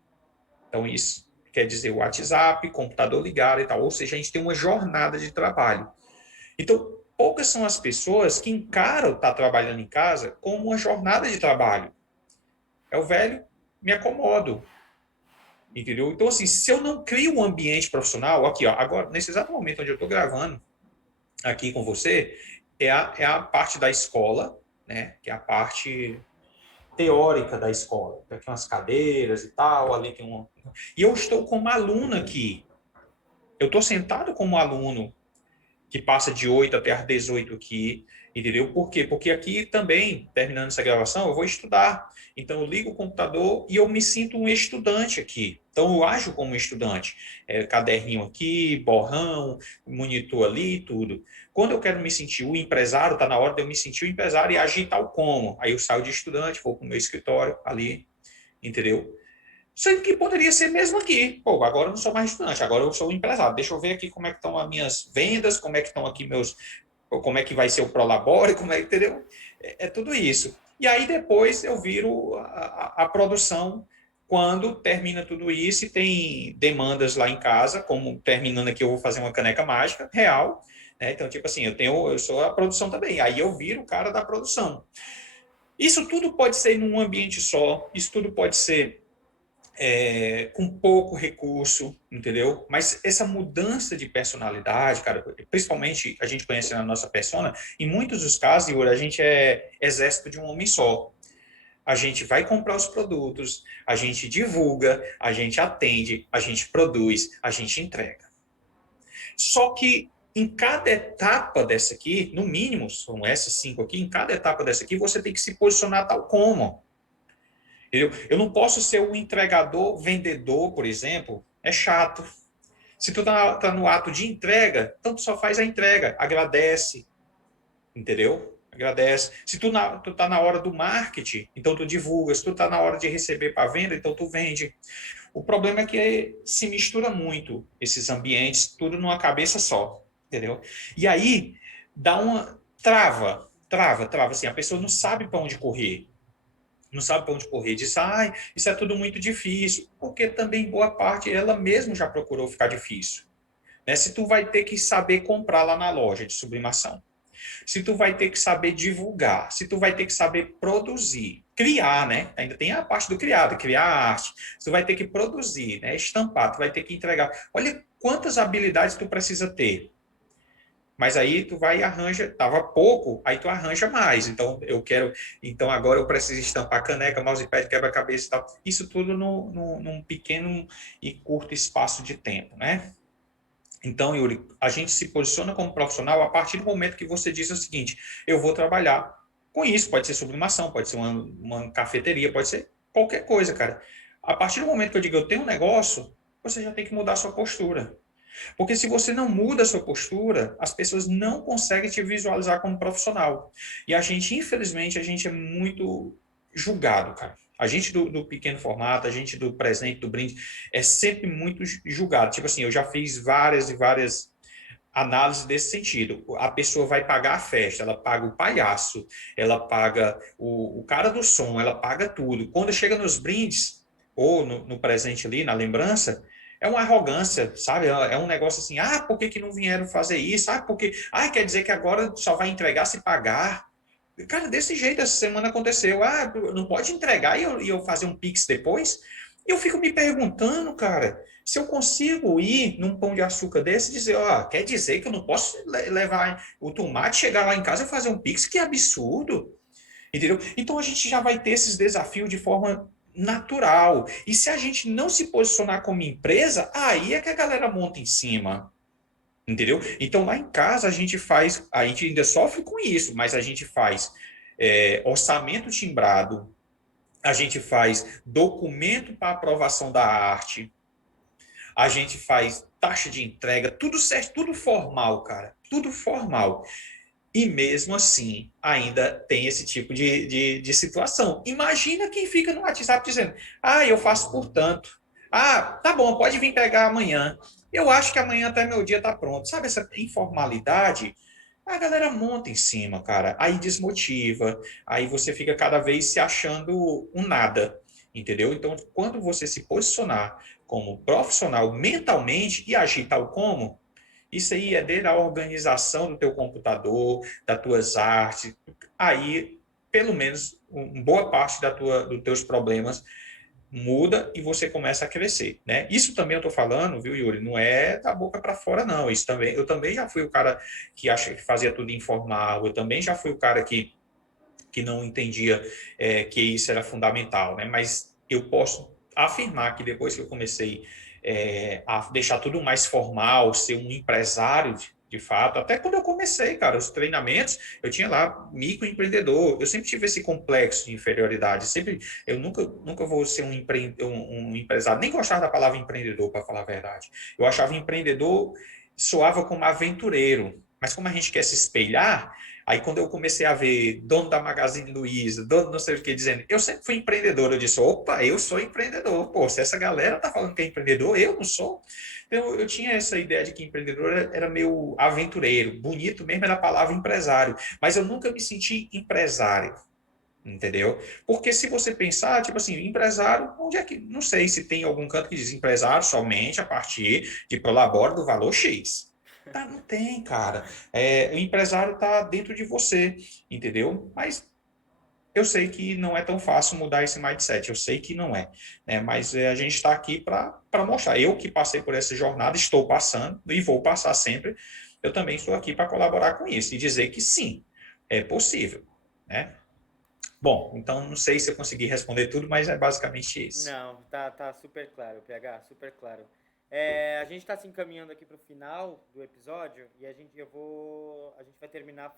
Então, isso quer dizer o WhatsApp, computador ligado e tal. Ou seja, a gente tem uma jornada de trabalho. Então, poucas são as pessoas que encaram estar trabalhando em casa como uma jornada de trabalho. É o velho, me acomodo. Entendeu? Então, assim, se eu não crio um ambiente profissional, aqui, ó, agora, nesse exato momento onde eu estou gravando aqui com você, é a parte da escola, né? Que é a parte teórica da escola. Tem aqui umas cadeiras e tal, ali tem um. E eu estou como aluno aqui. Eu estou sentado como aluno que passa de 8 até as 18 aqui, entendeu? Por quê? Porque aqui também, terminando essa gravação, eu vou estudar. Então, eu ligo o computador e eu me sinto um estudante aqui. Então, eu ajo como um estudante. Caderninho aqui, borrão, monitor ali, tudo. Quando eu quero me sentir o empresário, está na hora de eu me sentir o empresário e agir tal como. Aí eu saio de estudante, vou para o meu escritório ali, entendeu? Sendo que poderia ser mesmo aqui. Pô, agora eu não sou mais estudante, agora eu sou um empresário. Deixa eu ver aqui como é que estão as minhas vendas, como é que estão aqui como é que vai ser o Prolabore, entendeu? É tudo isso. E aí depois eu viro a produção quando termina tudo isso e tem demandas lá em casa, como terminando aqui eu vou fazer uma caneca mágica real, né? Então, tipo assim, eu sou a produção também. Aí eu viro o cara da produção. Isso tudo pode ser num ambiente só, isso tudo pode ser com pouco recurso, entendeu? Mas essa mudança de personalidade, cara, principalmente a gente conhece na nossa persona, em muitos dos casos, Yuri, a gente é exército de um homem só. A gente vai comprar os produtos, a gente divulga, a gente atende, a gente produz, a gente entrega. Só que em cada etapa dessa aqui, no mínimo, são essas 5 aqui, em cada etapa dessa aqui, você tem que se posicionar tal como. Eu não posso ser o entregador, vendedor, por exemplo, é chato. Se tu tá no ato de entrega, então tu só faz a entrega, agradece, entendeu? Agradece. Se tu tá na hora do marketing, então tu divulga. Se tu tá na hora de receber para venda, então tu vende. O problema é que se mistura muito esses ambientes, tudo numa cabeça só, entendeu? E aí dá uma trava, assim, a pessoa não sabe para onde correr. não sabe para onde correr, diz, isso é tudo muito difícil, porque também boa parte ela mesma já procurou ficar difícil. Né? Se tu vai ter que saber comprar lá na loja de sublimação, se tu vai ter que saber divulgar, se tu vai ter que saber produzir, criar, né? Ainda tem a parte do criado, criar arte. Tu vai ter que produzir, né? Estampar, tu vai ter que entregar. Olha quantas habilidades tu precisa ter. Mas aí tu vai e arranja, tava pouco, aí tu arranja mais. Então então agora eu preciso estampar caneca, mousepad, quebra-cabeça e tal. Isso tudo num pequeno e curto espaço de tempo, né? Então, Yuri, a gente se posiciona como profissional a partir do momento que você diz o seguinte: eu vou trabalhar com isso. Pode ser sublimação, pode ser uma cafeteria, pode ser qualquer coisa, cara. A partir do momento que eu digo eu tenho um negócio, você já tem que mudar a sua postura. Porque se você não muda a sua postura, as pessoas não conseguem te visualizar como profissional. E a gente, infelizmente, a gente é muito julgado, cara. A gente do pequeno formato, a gente do presente, do brinde, é sempre muito julgado. Tipo assim, eu já fiz várias e várias análises desse sentido. A pessoa vai pagar a festa, ela paga o palhaço, ela paga o cara do som, ela paga tudo. Quando chega nos brindes, ou no presente ali, na lembrança, é uma arrogância, sabe? É um negócio assim, por que, que não vieram fazer isso? Porque, quer dizer que agora só vai entregar se pagar. Cara, desse jeito essa semana aconteceu. Não pode entregar e eu fazer um Pix depois? Eu fico me perguntando, cara, se eu consigo ir num pão de açúcar desse e dizer, quer dizer que eu não posso levar o tomate, chegar lá em casa e fazer um Pix? Que absurdo! Entendeu? Então a gente já vai ter esses desafios de forma natural. E se a gente não se posicionar como empresa, aí é que a galera monta em cima. Entendeu? Então lá em casa a gente ainda sofre com isso, mas a gente faz orçamento timbrado, a gente faz documento para aprovação da arte, a gente faz taxa de entrega, tudo certo, tudo formal, cara, tudo formal. E mesmo assim, ainda tem esse tipo de situação. Imagina quem fica no WhatsApp dizendo: eu faço por tanto. Tá bom, pode vir pegar amanhã. Eu acho que amanhã até meu dia tá pronto. Sabe essa informalidade? A galera monta em cima, cara. Aí desmotiva. Aí você fica cada vez se achando um nada. Entendeu? Então, quando você se posicionar como profissional mentalmente e agir tal como, isso aí é desde a organização do teu computador, das tuas artes. Aí, pelo menos, uma boa parte dos teus problemas muda e você começa a crescer, né? Isso também eu tô falando, viu, Yuri? Não é da boca para fora, não. Isso também, eu também já fui o cara que acha que fazia tudo informal. Eu também já fui o cara que não entendia que isso era fundamental, né? Mas eu posso afirmar que depois que eu comecei a deixar tudo mais formal, ser um empresário de fato, até quando eu comecei, cara, os treinamentos, eu tinha lá microempreendedor, eu sempre tive esse complexo de inferioridade, eu nunca vou ser um empresário, nem gostava da palavra empreendedor, para falar a verdade. Eu achava empreendedor, soava como aventureiro, mas como a gente quer se espelhar, aí quando eu comecei a ver dono da Magazine Luiza, dono não sei o que, dizendo, eu sempre fui empreendedor, eu disse, opa, eu sou empreendedor. Pô, se essa galera tá falando que é empreendedor, eu não sou. Então eu tinha essa ideia de que empreendedor era meio aventureiro, bonito mesmo era a palavra empresário, mas eu nunca me senti empresário. Entendeu? Porque se você pensar, tipo assim, empresário, onde é que, não sei se tem algum canto que diz empresário somente a partir de prolabore do valor X. Tá, não tem, cara. O empresário está dentro de você, entendeu? Mas eu sei que não é tão fácil mudar esse mindset, eu sei que não é, né? Mas a gente está aqui para mostrar. Eu que passei por essa jornada, estou passando e vou passar sempre, eu também estou aqui para colaborar com isso e dizer que sim, é possível, né? Bom, então não sei se eu consegui responder tudo, mas é basicamente isso. Não, tá super claro, PH, super claro. A gente está se encaminhando aqui para o final do episódio e a gente vai terminar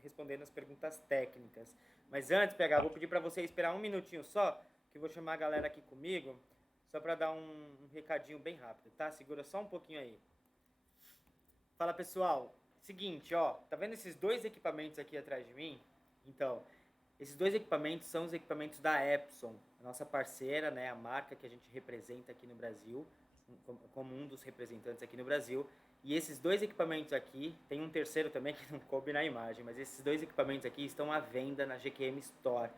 respondendo as perguntas técnicas. Mas antes, PH, vou pedir para você esperar um minutinho só, que eu vou chamar a galera aqui comigo, só para dar um recadinho bem rápido, tá? Segura só um pouquinho aí. Fala, pessoal. Seguinte, ó, tá vendo esses dois equipamentos aqui atrás de mim? Então, esses dois equipamentos são os equipamentos da Epson, a nossa parceira, né, a marca que a gente representa aqui no Brasil, como um dos representantes aqui no Brasil. E esses dois equipamentos aqui, tem um terceiro também que não coube na imagem, mas esses dois equipamentos aqui estão à venda na GQM Store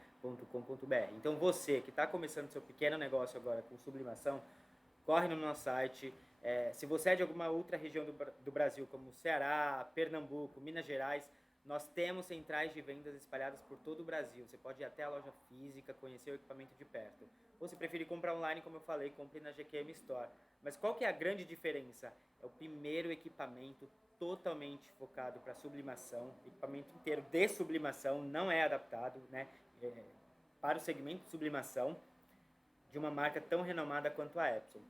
Então você que está começando seu pequeno negócio agora com sublimação, corre no nosso site. Se você é de alguma outra região do Brasil, como Ceará, Pernambuco, Minas Gerais, nós temos centrais de vendas espalhadas por todo o Brasil. Você pode ir até a loja física, conhecer o equipamento de perto. Ou se preferir comprar online, como eu falei, compre na GQM Store. Mas qual que é a grande diferença? É o primeiro equipamento totalmente focado para sublimação, equipamento inteiro de sublimação, não é adaptado, né, para o segmento de sublimação de uma marca tão renomada quanto a Epson.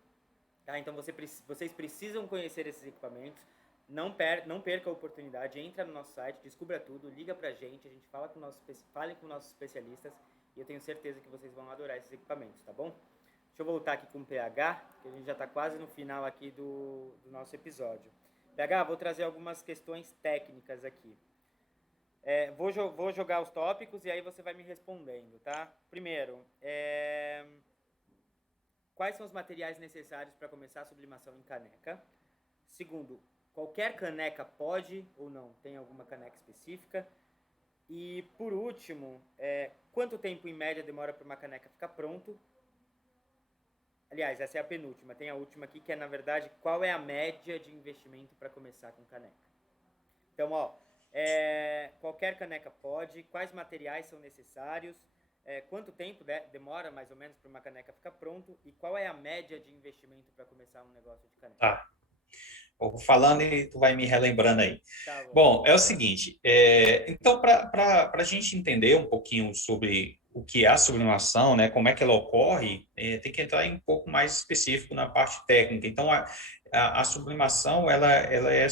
Tá? Então vocês precisam conhecer esses equipamentos, não perca a oportunidade, entra no nosso site, descubra tudo, liga pra gente fala com nossos especialistas e eu tenho certeza que vocês vão adorar esses equipamentos, tá bom? Deixa eu voltar aqui com o PH, que a gente já está quase no final aqui do nosso episódio. PH, vou trazer algumas questões técnicas aqui. Vou jogar os tópicos e aí você vai me respondendo, tá? Primeiro, quais são os materiais necessários para começar a sublimação em caneca? Segundo, qualquer caneca pode ou não? Tem alguma caneca específica? E, por último, quanto tempo em média demora para uma caneca ficar pronto? Aliás, essa é a penúltima. Tem a última aqui, que é, na verdade, qual é a média de investimento para começar com caneca? Então, qualquer caneca pode. Quais materiais são necessários? Quanto tempo demora, mais ou menos, para uma caneca ficar pronto? E qual é a média de investimento para começar um negócio de caneca? Tá. Vou falando e tu vai me relembrando aí. Tá bom, é o seguinte. Então, para a gente entender um pouquinho sobre o que é a sublimação, né, como é que ela ocorre, tem que entrar em um pouco mais específico na parte técnica. Então, a sublimação, ela é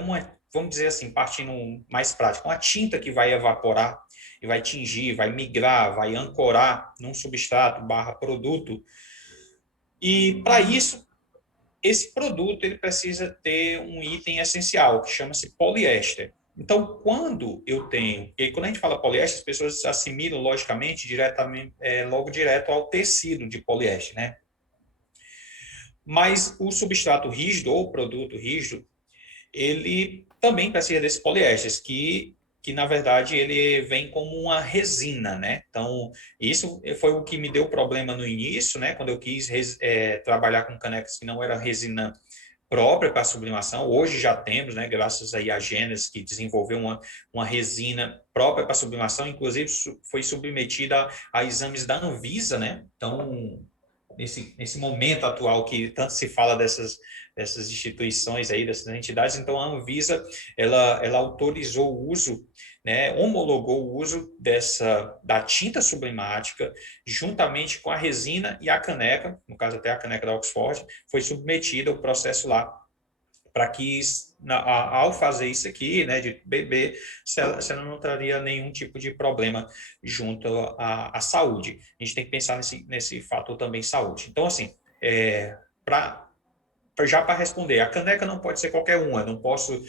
uma, vamos dizer assim, partindo mais prática, uma tinta que vai evaporar e vai tingir, vai migrar, vai ancorar num substrato barra produto. E, para isso, esse produto ele precisa ter um item essencial, que chama-se poliéster. Então, quando eu tenho... E quando a gente fala poliéster, as pessoas assimilam, logicamente, logo direto ao tecido de poliéster, né? Mas o substrato rígido, ou produto rígido, ele também precisa desses poliésteres, que na verdade, ele vem como uma resina, né? Então, isso foi o que me deu problema no início, né? Quando eu quis trabalhar com canecas que não era resina própria para sublimação. Hoje já temos, né, graças aí a Gênesis, que desenvolveu uma resina própria para sublimação, inclusive foi submetida a exames da Anvisa, né? Então, nesse momento atual que tanto se fala dessas instituições aí, dessas entidades, então a Anvisa, ela autorizou o uso, né, homologou o uso da tinta sublimática juntamente com a resina e a caneca, no caso até a caneca da Oxford, foi submetida ao processo lá para que, ao fazer isso aqui, né, de beber, você não teria nenhum tipo de problema junto à saúde. A gente tem que pensar nesse fator também saúde. Então, assim, já para responder, a caneca não pode ser qualquer uma, não posso...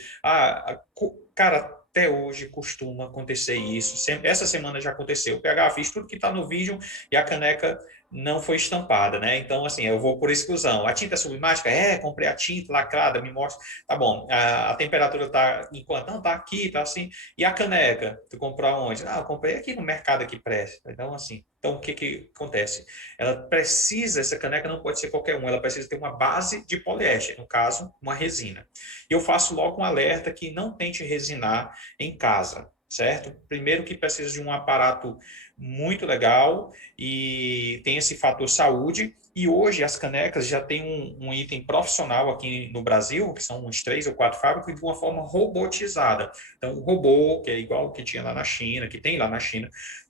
cara, até hoje costuma acontecer isso. Essa semana já aconteceu. O PH fiz tudo que está no vídeo e a caneca não foi estampada, né? Então, assim, eu vou por exclusão. A tinta sublimática, comprei a tinta lacrada, me mostra. Tá bom, a temperatura está enquanto não está aqui, tá assim. E a caneca, tu comprou onde? Eu comprei aqui no mercado aqui presta. Então, assim, o que acontece? Essa caneca não pode ser qualquer uma, ela precisa ter uma base de poliéster, no caso, uma resina. E eu faço logo um alerta que não tente resinar em casa, certo? Primeiro que precisa de um aparato muito legal e tem esse fator saúde. E hoje as canecas já têm um item profissional aqui no Brasil, que são uns 3 ou 4 fábricas, de uma forma robotizada. Então, o robô, que é igual o que tinha lá na China, que tem lá na China,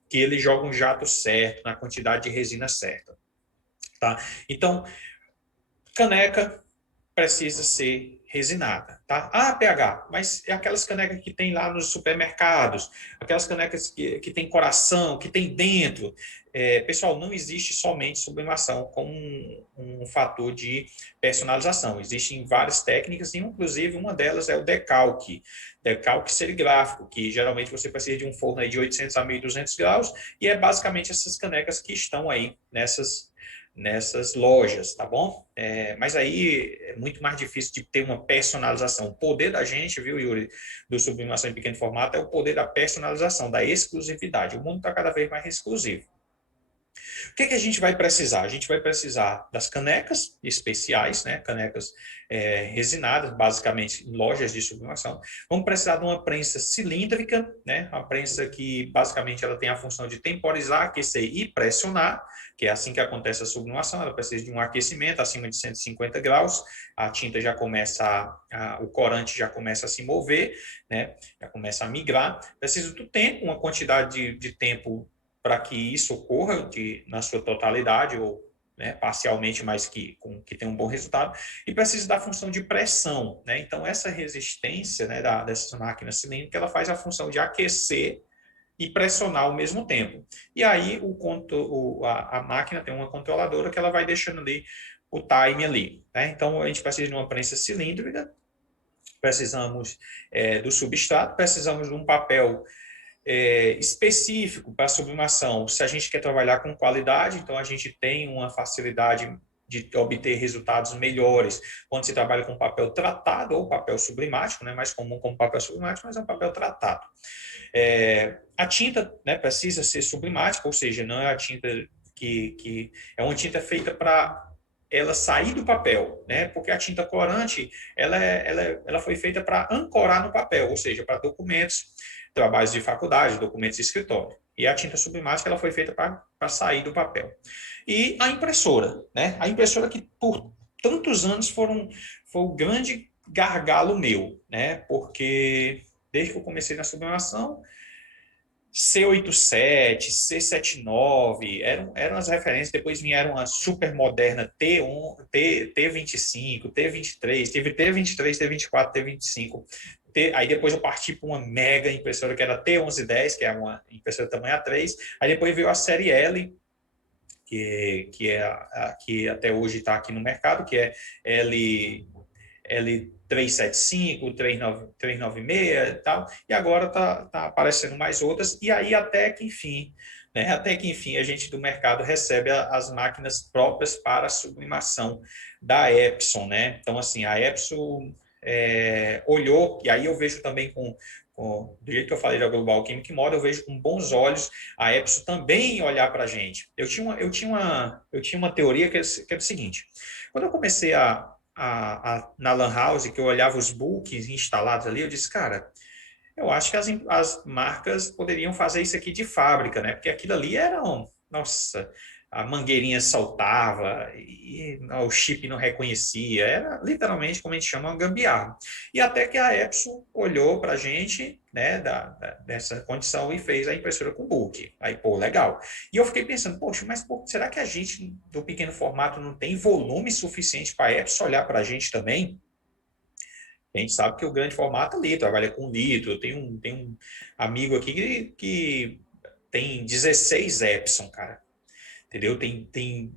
que ele joga um jato certo, na quantidade de resina certa. Tá? Então, caneca precisa ser resinada, tá? PH, mas é aquelas canecas que tem lá nos supermercados, aquelas canecas que tem coração, que tem dentro. Pessoal, não existe somente sublimação como um fator de personalização. Existem várias técnicas, e inclusive uma delas é o decalque serigráfico, que geralmente você precisa de um forno aí de 800 a 1.200 graus, e é basicamente essas canecas que estão aí nessas lojas, tá bom? Mas aí é muito mais difícil de ter uma personalização. O poder da gente, viu, Yuri, do sublimação em pequeno formato é o poder da personalização, da exclusividade. O mundo está cada vez mais exclusivo. O que a gente vai precisar? A gente vai precisar das canecas especiais, né? Canecas resinadas, basicamente em lojas de sublimação. Vamos precisar de uma prensa cilíndrica, né? Uma prensa que basicamente ela tem a função de temporizar, aquecer e pressionar, que é assim que acontece a sublimação. Ela precisa de um aquecimento acima de 150 graus, a tinta já começa, o corante já começa a se mover, né? Já começa a migrar. Precisa do tempo, uma quantidade de tempo para que isso ocorra na sua totalidade ou, né, parcialmente, mas que tenha um bom resultado, e precisa da função de pressão, né? Então, essa resistência, né, dessas máquinas cilíndricas, ela faz a função de aquecer e pressionar ao mesmo tempo. E aí a máquina tem uma controladora que ela vai deixando ali o time ali, né? Então, a gente precisa de uma prensa cilíndrica, precisamos do substrato, precisamos de um papel específico para a sublimação. Se a gente quer trabalhar com qualidade, então a gente tem uma facilidade de obter resultados melhores quando se trabalha com papel tratado ou papel sublimático, né? Mais comum como papel sublimático, mas é um papel tratado. A tinta, né, precisa ser sublimática, ou seja, não é a tinta que é uma tinta feita para ela sair do papel, né? Porque a tinta corante ela foi feita para ancorar no papel, ou seja, para documentos, trabalhos de faculdade, documentos de escritório. E a tinta sublimática ela foi feita para sair do papel. E a impressora, né? A impressora que por tantos anos foi o grande gargalo meu, né? Porque desde que eu comecei na sublimação, C87, C79 eram as referências. Depois vieram a super moderna T1, T25, T23, teve T23, T24, T25. Aí depois eu parti para uma mega impressora que era T1110, que é uma impressora tamanho A3. Aí depois veio a série L, que é a que até hoje está aqui no mercado, que é L375, 396 e tal, e agora tá aparecendo mais outras, e aí até que enfim, né, até que enfim a gente do mercado recebe as máquinas próprias para a sublimação da Epson, né? Então, assim, a Epson olhou, e aí eu vejo também do jeito que eu falei da Global Chemical Model, eu vejo com bons olhos a Epson também olhar para a gente. Eu tinha uma teoria que era o seguinte: quando eu comecei na Lan House, que eu olhava os books instalados ali, eu disse, cara, eu acho que as marcas poderiam fazer isso aqui de fábrica, né? Porque aquilo ali nossa, a mangueirinha saltava e o chip não reconhecia, era literalmente, como a gente chama, uma gambiarra. E até que a Epson olhou para a gente, né, dessa condição e fez a impressora com book. Aí, pô, legal. E eu fiquei pensando, poxa, mas será que a gente do pequeno formato não tem volume suficiente para a Epson olhar para a gente também? A gente sabe que o grande formato ali trabalha com litro. Eu tenho um amigo aqui que tem 16 Epson, cara. Entendeu? Tem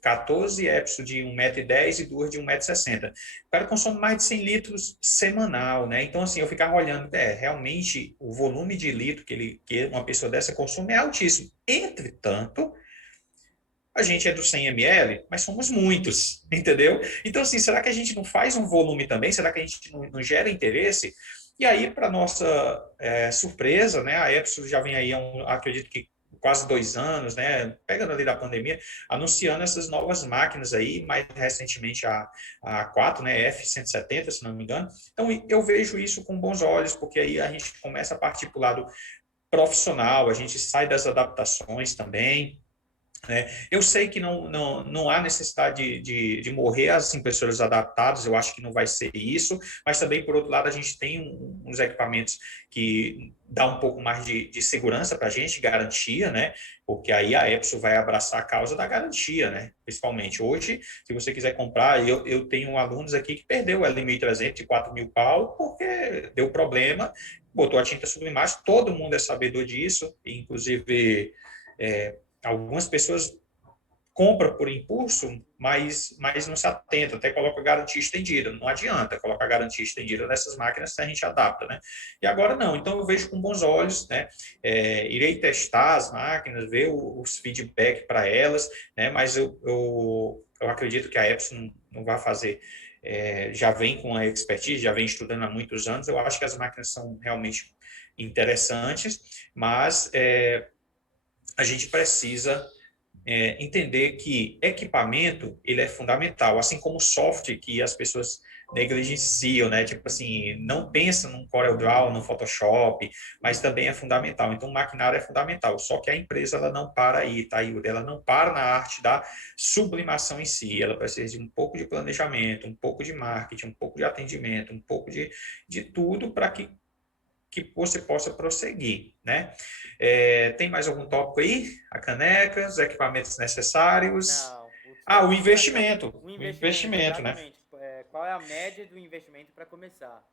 14 Epson de 1,10 m e duas de 1,60 m. O cara consome mais de 100 litros semanal, né? Então, assim, eu ficava olhando, realmente o volume de litro que uma pessoa dessa consome é altíssimo. Entretanto, a gente é do 100 ml, mas somos muitos, entendeu? Então, assim, será que a gente não faz um volume também? Será que a gente não gera interesse? E aí, para nossa surpresa, né, a Epson já vem aí, acredito que quase 2 anos, né, pegando ali da pandemia, anunciando essas novas máquinas aí, mais recentemente a 4, né, F170, se não me engano. Então, eu vejo isso com bons olhos, porque aí a gente começa a partir para o lado profissional, a gente sai das adaptações também, né? Eu sei que não há necessidade de morrer as impressoras adaptadas, eu acho que não vai ser isso, mas também, por outro lado, a gente tem uns equipamentos que dá um pouco mais de segurança para a gente, garantia, né? Porque aí a Epson vai abraçar a causa da garantia, né? Principalmente hoje, se você quiser comprar, eu tenho alunos aqui que perdeu o L1300 de 4 mil pau porque deu problema, botou a tinta sublimática, todo mundo é sabedor disso, inclusive algumas pessoas compram por impulso, mas não se atenta, até coloca garantia estendida. Não adianta colocar garantia estendida nessas máquinas se a gente adapta, né? E agora não, então eu vejo com bons olhos, né? Irei testar as máquinas, ver os feedback para elas, né? Mas eu acredito que a Epson não vai fazer. Já vem com a expertise, já vem estudando há muitos anos. Eu acho que as máquinas são realmente interessantes, mas a gente precisa entender que equipamento ele é fundamental, assim como software que as pessoas negligenciam, né? Tipo assim, não pensa num CorelDRAW, no Photoshop, mas também é fundamental. Então, o maquinário é fundamental. Só que a empresa ela não para aí, tá, Yuri? Ela não para na arte da sublimação em si. Ela precisa de um pouco de planejamento, um pouco de marketing, um pouco de atendimento, um pouco de tudo para que você possa prosseguir, né? Tem mais algum tópico aí? A caneca, os equipamentos necessários. Não, putz, O já, investimento. o O investimento, investimento, né? exatamente. Qual é a média do investimento para começar?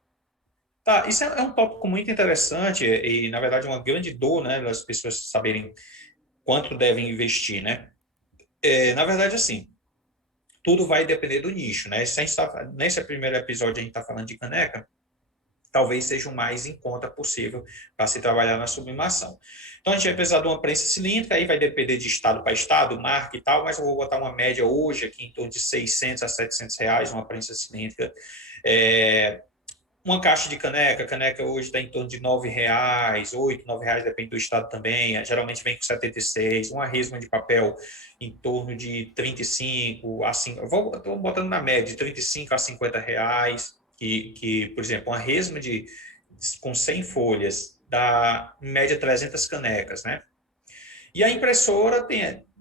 Tá, isso é um tópico muito interessante e, na verdade, uma grande dor, né, das pessoas saberem quanto devem investir, né? Na verdade, assim, tudo vai depender do nicho, né? Se a gente nesse primeiro episódio a gente está falando de caneca, talvez seja o mais em conta possível para se trabalhar na sublimação. Então, a gente vai precisar de uma prensa cilíndrica, aí vai depender de estado para estado, marca e tal, mas eu vou botar uma média hoje aqui em torno de 600 a 700 reais, uma prensa cilíndrica. Uma caixa de caneca, caneca hoje está em torno de R$ 9, 8, R$ 9, depende do estado também, geralmente vem com 76, uma resma de papel em torno de 35 a 5, estou botando na média de 35 a R$ 50, por exemplo, uma resma com 100 folhas dá em média 300 canecas, né? E a impressora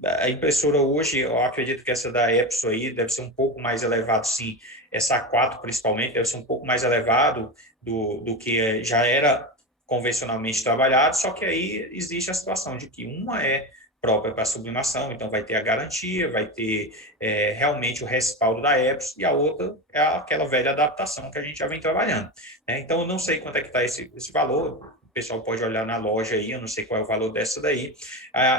a impressora hoje, eu acredito que essa da Epson aí deve ser um pouco mais elevado, sim. Essa A4 principalmente deve ser um pouco mais elevado do que já era convencionalmente trabalhado, só que aí existe a situação de que uma é própria para sublimação, então vai ter a garantia, vai ter realmente o respaldo da Epson, e a outra é aquela velha adaptação que a gente já vem trabalhando, né? Então eu não sei quanto é que está esse valor, o pessoal pode olhar na loja aí, eu não sei qual é o valor dessa daí.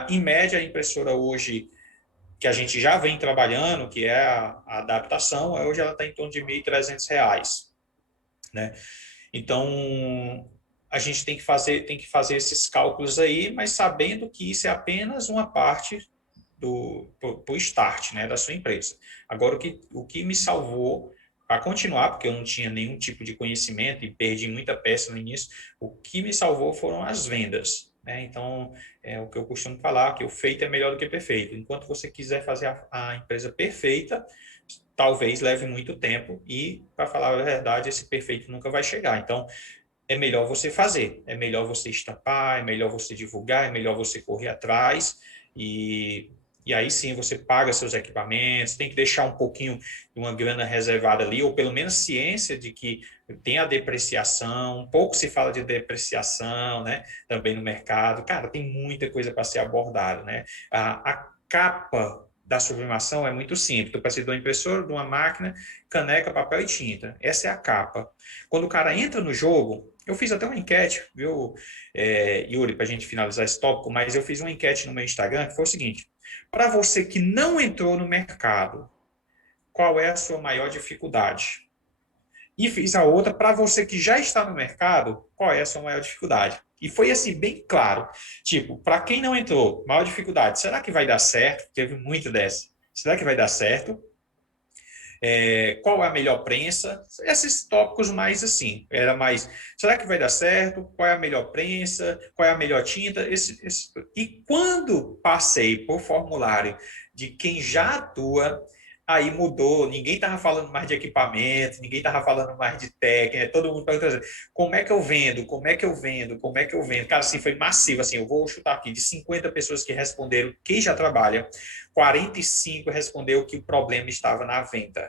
Em média, a impressora hoje, que a gente já vem trabalhando, que é a adaptação, hoje ela está em torno de R$ 1.300, né? Então, a gente tem que fazer esses cálculos aí, mas sabendo que isso é apenas uma parte pro start, né, da sua empresa. Agora, o que me salvou para continuar, porque eu não tinha nenhum tipo de conhecimento e perdi muita peça no início, o que me salvou foram as vendas, né? Então, é o que eu costumo falar, que o feito é melhor do que perfeito. Enquanto você quiser fazer a empresa perfeita, talvez leve muito tempo e, para falar a verdade, esse perfeito nunca vai chegar. Então, é melhor você fazer, é melhor você estampar, é melhor você divulgar, é melhor você correr atrás e aí sim você paga seus equipamentos, tem que deixar um pouquinho de uma grana reservada ali, ou pelo menos ciência de que tem a depreciação, um pouco se fala de depreciação, né, também no mercado. Cara, tem muita coisa para ser abordada, né? A capa da sublimação é muito simples. Tu precisa de uma impressora, de uma máquina, caneca, papel e tinta. Essa é a capa. Quando o cara entra no jogo, eu fiz até uma enquete, viu, Yuri, para a gente finalizar esse tópico, mas eu fiz uma enquete no meu Instagram que foi o seguinte: para você que não entrou no mercado, qual é a sua maior dificuldade? E fiz a outra para você que já está no mercado, qual é a sua maior dificuldade? E foi assim, bem claro. Tipo, para quem não entrou, maior dificuldade, será que vai dar certo? Teve muito dessa. Será que vai dar certo? Qual é a melhor prensa? Esses tópicos mais assim, era mais, será que vai dar certo? Qual é a melhor prensa? Qual é a melhor tinta? E quando passei por formulário de quem já atua, aí mudou, ninguém estava falando mais de equipamento, ninguém estava falando mais de técnica, todo mundo perguntando como é que eu vendo, como é que eu vendo, como é que eu vendo. Cara, assim, foi massivo, assim, eu vou chutar aqui, de 50 pessoas que responderam, quem já trabalha, 45 respondeu que o problema estava na venda.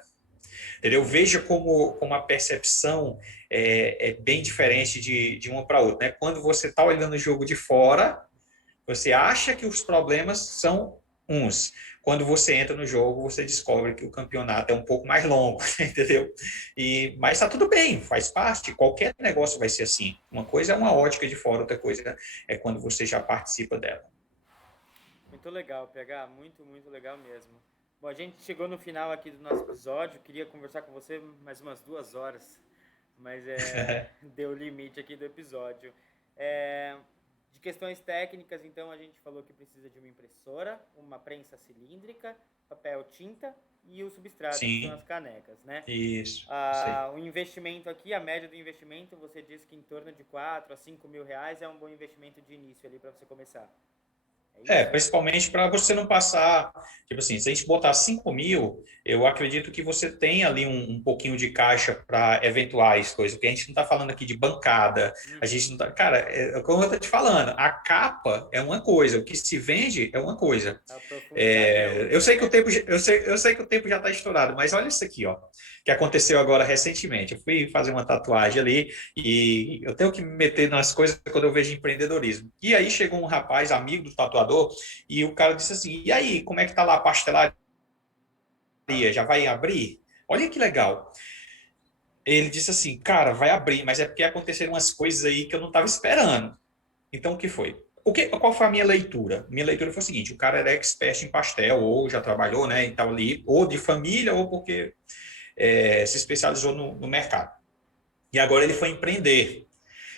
Entendeu? Veja como a percepção é bem diferente de uma para outra. Né? Quando você está olhando o jogo de fora, você acha que os problemas são uns. Quando você entra no jogo, você descobre que o campeonato é um pouco mais longo, entendeu? Mas está tudo bem, faz parte. Qualquer negócio vai ser assim. Uma coisa é uma ótica de fora, outra coisa é quando você já participa dela. Muito legal, PH, muito legal mesmo. Bom, a gente chegou no final aqui do nosso episódio. Queria conversar com você mais umas 2 horas, mas deu o limite aqui do episódio. É, de questões técnicas, então, a gente falou que precisa de uma impressora, uma prensa cilíndrica, papel, tinta e o substrato, que são as Sim, canecas, né? isso, sei. O investimento aqui, a média do investimento, você disse que em torno de 4 a 5 mil reais é um bom investimento de início ali para você começar. É isso? Principalmente para você não passar, tipo assim, se a gente botar 5.000, eu acredito que você tem ali um pouquinho de caixa para eventuais coisas, porque a gente não está falando aqui de bancada, a gente Uhum. não tá, cara, como eu estou te falando, a capa é uma coisa, o que se vende é uma coisa. A profundidade é Eu outra, sei que o né? tempo, eu sei que o tempo já está estourado, mas olha isso aqui, ó, que aconteceu agora recentemente. Eu fui fazer uma tatuagem ali e eu tenho que me meter nas coisas quando eu vejo empreendedorismo. E aí chegou um rapaz, amigo do tatuador, e o cara disse assim: "E aí, como é que tá lá a pastelaria? Já vai abrir?" Olha que legal. Ele disse assim: "Cara, vai abrir, mas é porque aconteceram umas coisas aí que eu não estava esperando." Então, o que foi? Qual foi a minha leitura? Minha leitura foi o seguinte: o cara era expert em pastel, ou já trabalhou, né, e tal ali, ou de família, ou porque se especializou no mercado. E agora ele foi empreender.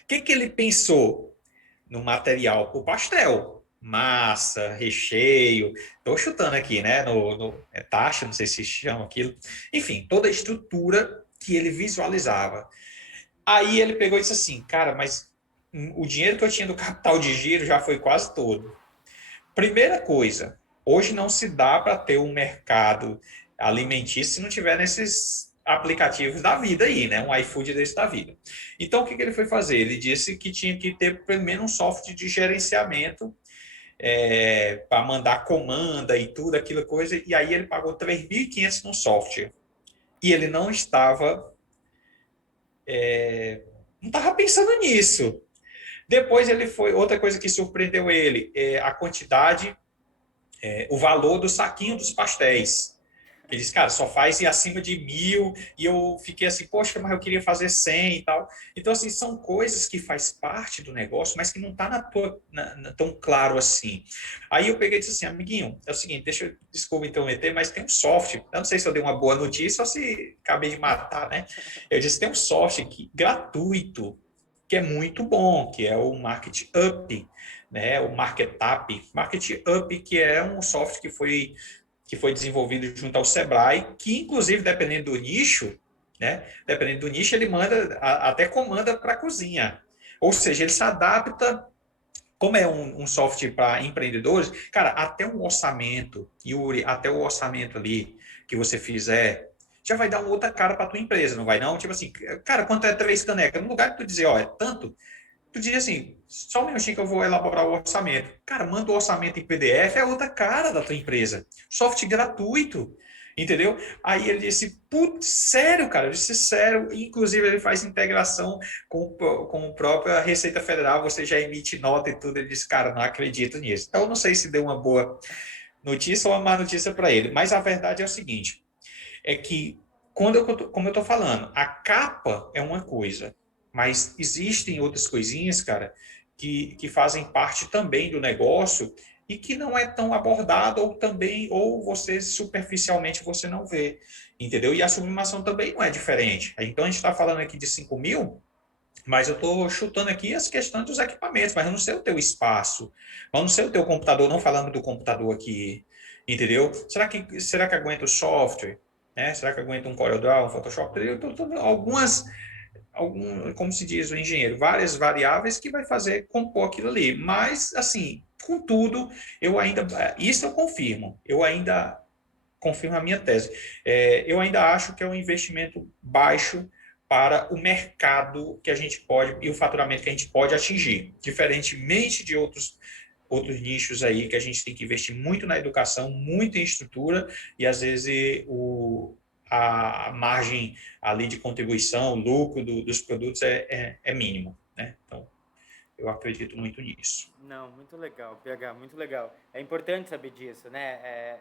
O que ele pensou no material para o pastel? Massa, recheio, estou chutando aqui, né? Taxa, não sei se chama aquilo. Enfim, toda a estrutura que ele visualizava. Aí ele pegou e disse assim: "Cara, mas o dinheiro que eu tinha do capital de giro já foi quase todo." Primeira coisa, hoje não se dá para ter um mercado alimentício se não tiver nesses aplicativos da vida aí, né? Um iFood desse da vida. Então, o que ele foi fazer? Ele disse que tinha que ter pelo menos um software de gerenciamento para mandar comanda e tudo, aquela coisa. E aí ele pagou 3.500 no software. E ele não estava pensando nisso. Depois ele foi, outra coisa que surpreendeu ele, a quantidade, o valor do saquinho dos pastéis. Ele disse, cara, só faz acima de 1.000, e eu fiquei assim, poxa, mas eu queria fazer 100 e tal. Então, assim, são coisas que faz parte do negócio, mas que não está tão claro assim. Aí eu peguei e disse assim, amiguinho, é o seguinte, desculpa intrometer, mas tem um software, eu não sei se eu dei uma boa notícia ou se acabei de matar, né? Eu disse, tem um software aqui, gratuito, que é muito bom, que é o Market Up, né? O Market Up. Market Up, que é um software que foi desenvolvido junto ao Sebrae, que inclusive, dependendo do nicho, né? Dependendo do nicho, ele até comanda para a cozinha. Ou seja, ele se adapta, como é um software para empreendedores, cara, até um orçamento, Yuri, até o orçamento ali que você fizer, já vai dar uma outra cara para tua empresa, não vai não? Tipo assim, cara, quanto é 3 canecas? No lugar de tu dizer, ó, é tanto, tu diz assim, só um minutinho que eu vou elaborar o orçamento. Cara, manda o orçamento em PDF, é outra cara da tua empresa. Software gratuito, entendeu? Aí ele disse, putz, sério, cara? Eu disse, sério. Inclusive, ele faz integração com a própria Receita Federal, você já emite nota e tudo. Ele disse, cara, não acredito nisso. Então, eu não sei se deu uma boa notícia ou uma má notícia para ele, mas a verdade é o seguinte, é que, como eu estou falando, a capa é uma coisa, mas existem outras coisinhas, cara, que fazem parte também do negócio e que não é tão abordado ou também, ou você superficialmente você não vê, entendeu? E a sublimação também não é diferente. Então, a gente está falando aqui de 5.000, mas eu estou chutando aqui as questões dos equipamentos, mas eu não sei o teu espaço, eu não sei o teu computador, não falando do computador aqui, entendeu? Será que aguenta o software? Né? Será que aguenta um CorelDRAW, um Photoshop? Como se diz o engenheiro, várias variáveis que vai fazer compor aquilo ali. Mas, assim, contudo, isso eu ainda confirmo a minha tese. Eu ainda acho que é um investimento baixo para o mercado que a gente pode e o faturamento que a gente pode atingir, diferentemente de outros nichos aí que a gente tem que investir muito na educação, muito em estrutura e às vezes a margem ali de contribuição, o lucro dos produtos é mínimo, né? Então, eu acredito muito nisso. Não, muito legal, PH, muito legal. É importante saber disso, né?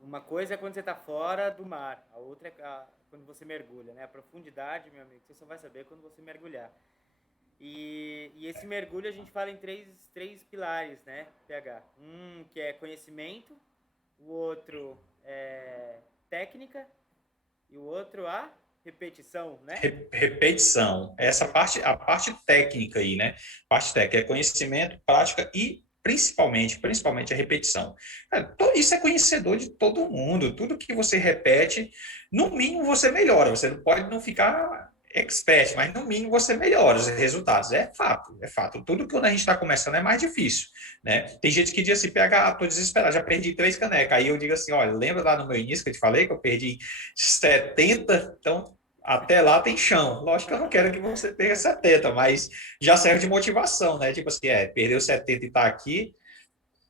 Uma coisa é quando você está fora do mar, a outra é quando você mergulha, né? A profundidade, meu amigo, você só vai saber quando você mergulhar. E esse mergulho a gente fala em três pilares, né, PH? Um que é conhecimento, o outro técnica e o outro a repetição, né? Repetição. Essa parte, a parte técnica aí, né? Parte técnica é conhecimento, prática e principalmente a repetição. Isso é conhecedor de todo mundo. Tudo que você repete, no mínimo você melhora. Você não pode não ficar expert, mas no mínimo você melhora os resultados. É fato, é fato. Tudo que quando a gente está começando é mais difícil, né? Tem gente que diz assim, PH, tô desesperado, já perdi 3 canecas. Aí eu digo assim, olha, lembra lá no meu início que eu te falei que eu perdi 70? Então, até lá tem chão. Lógico que eu não quero que você perca 70, mas já serve de motivação, né? Tipo assim, perdeu 70 e tá aqui,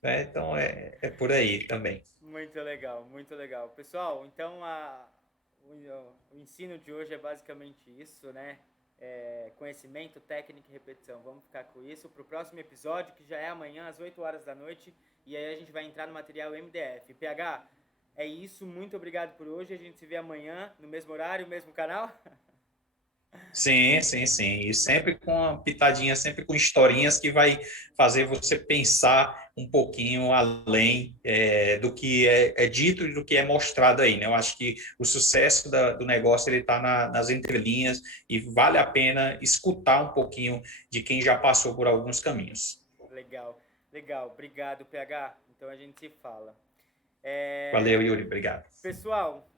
né? Então é por aí também. Muito legal, muito legal. Pessoal, então o ensino de hoje é basicamente isso, né? Conhecimento, técnica e repetição. Vamos ficar com isso para o próximo episódio, que já é amanhã às 8 horas da noite. E aí a gente vai entrar no material MDF. PH, é isso. Muito obrigado por hoje. A gente se vê amanhã no mesmo horário, mesmo canal. Sim, sim, sim. E sempre com uma pitadinha, sempre com historinhas que vai fazer você pensar um pouquinho além do que é dito e do que é mostrado aí, né? Eu acho que o sucesso do negócio ele está nas entrelinhas e vale a pena escutar um pouquinho de quem já passou por alguns caminhos. Legal, legal. Obrigado, PH. Então a gente se fala. Valeu, Yuri. Obrigado. Pessoal,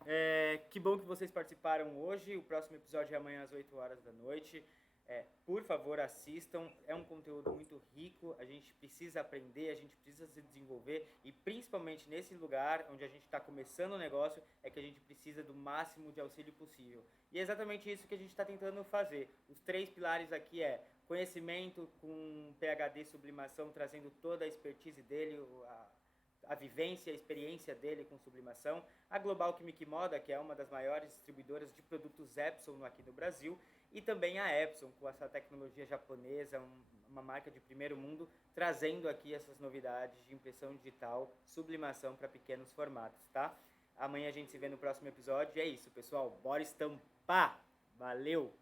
que bom que vocês participaram hoje. O próximo episódio é amanhã às 8 horas da noite. Por favor, assistam. É um conteúdo muito rico. A gente precisa aprender, a gente precisa se desenvolver. E principalmente nesse lugar onde a gente está começando o negócio, é que a gente precisa do máximo de auxílio possível. E é exatamente isso que a gente está tentando fazer. Os 3 pilares aqui conhecimento com PhD sublimação, trazendo toda a expertise dele, a vivência, a experiência dele com sublimação, a Global Chimic Moda, que é uma das maiores distribuidoras de produtos Epson aqui no Brasil, e também a Epson, com essa tecnologia japonesa, uma marca de primeiro mundo, trazendo aqui essas novidades de impressão digital, sublimação para pequenos formatos, tá? Amanhã a gente se vê no próximo episódio, e é isso, pessoal, bora estampar! Valeu!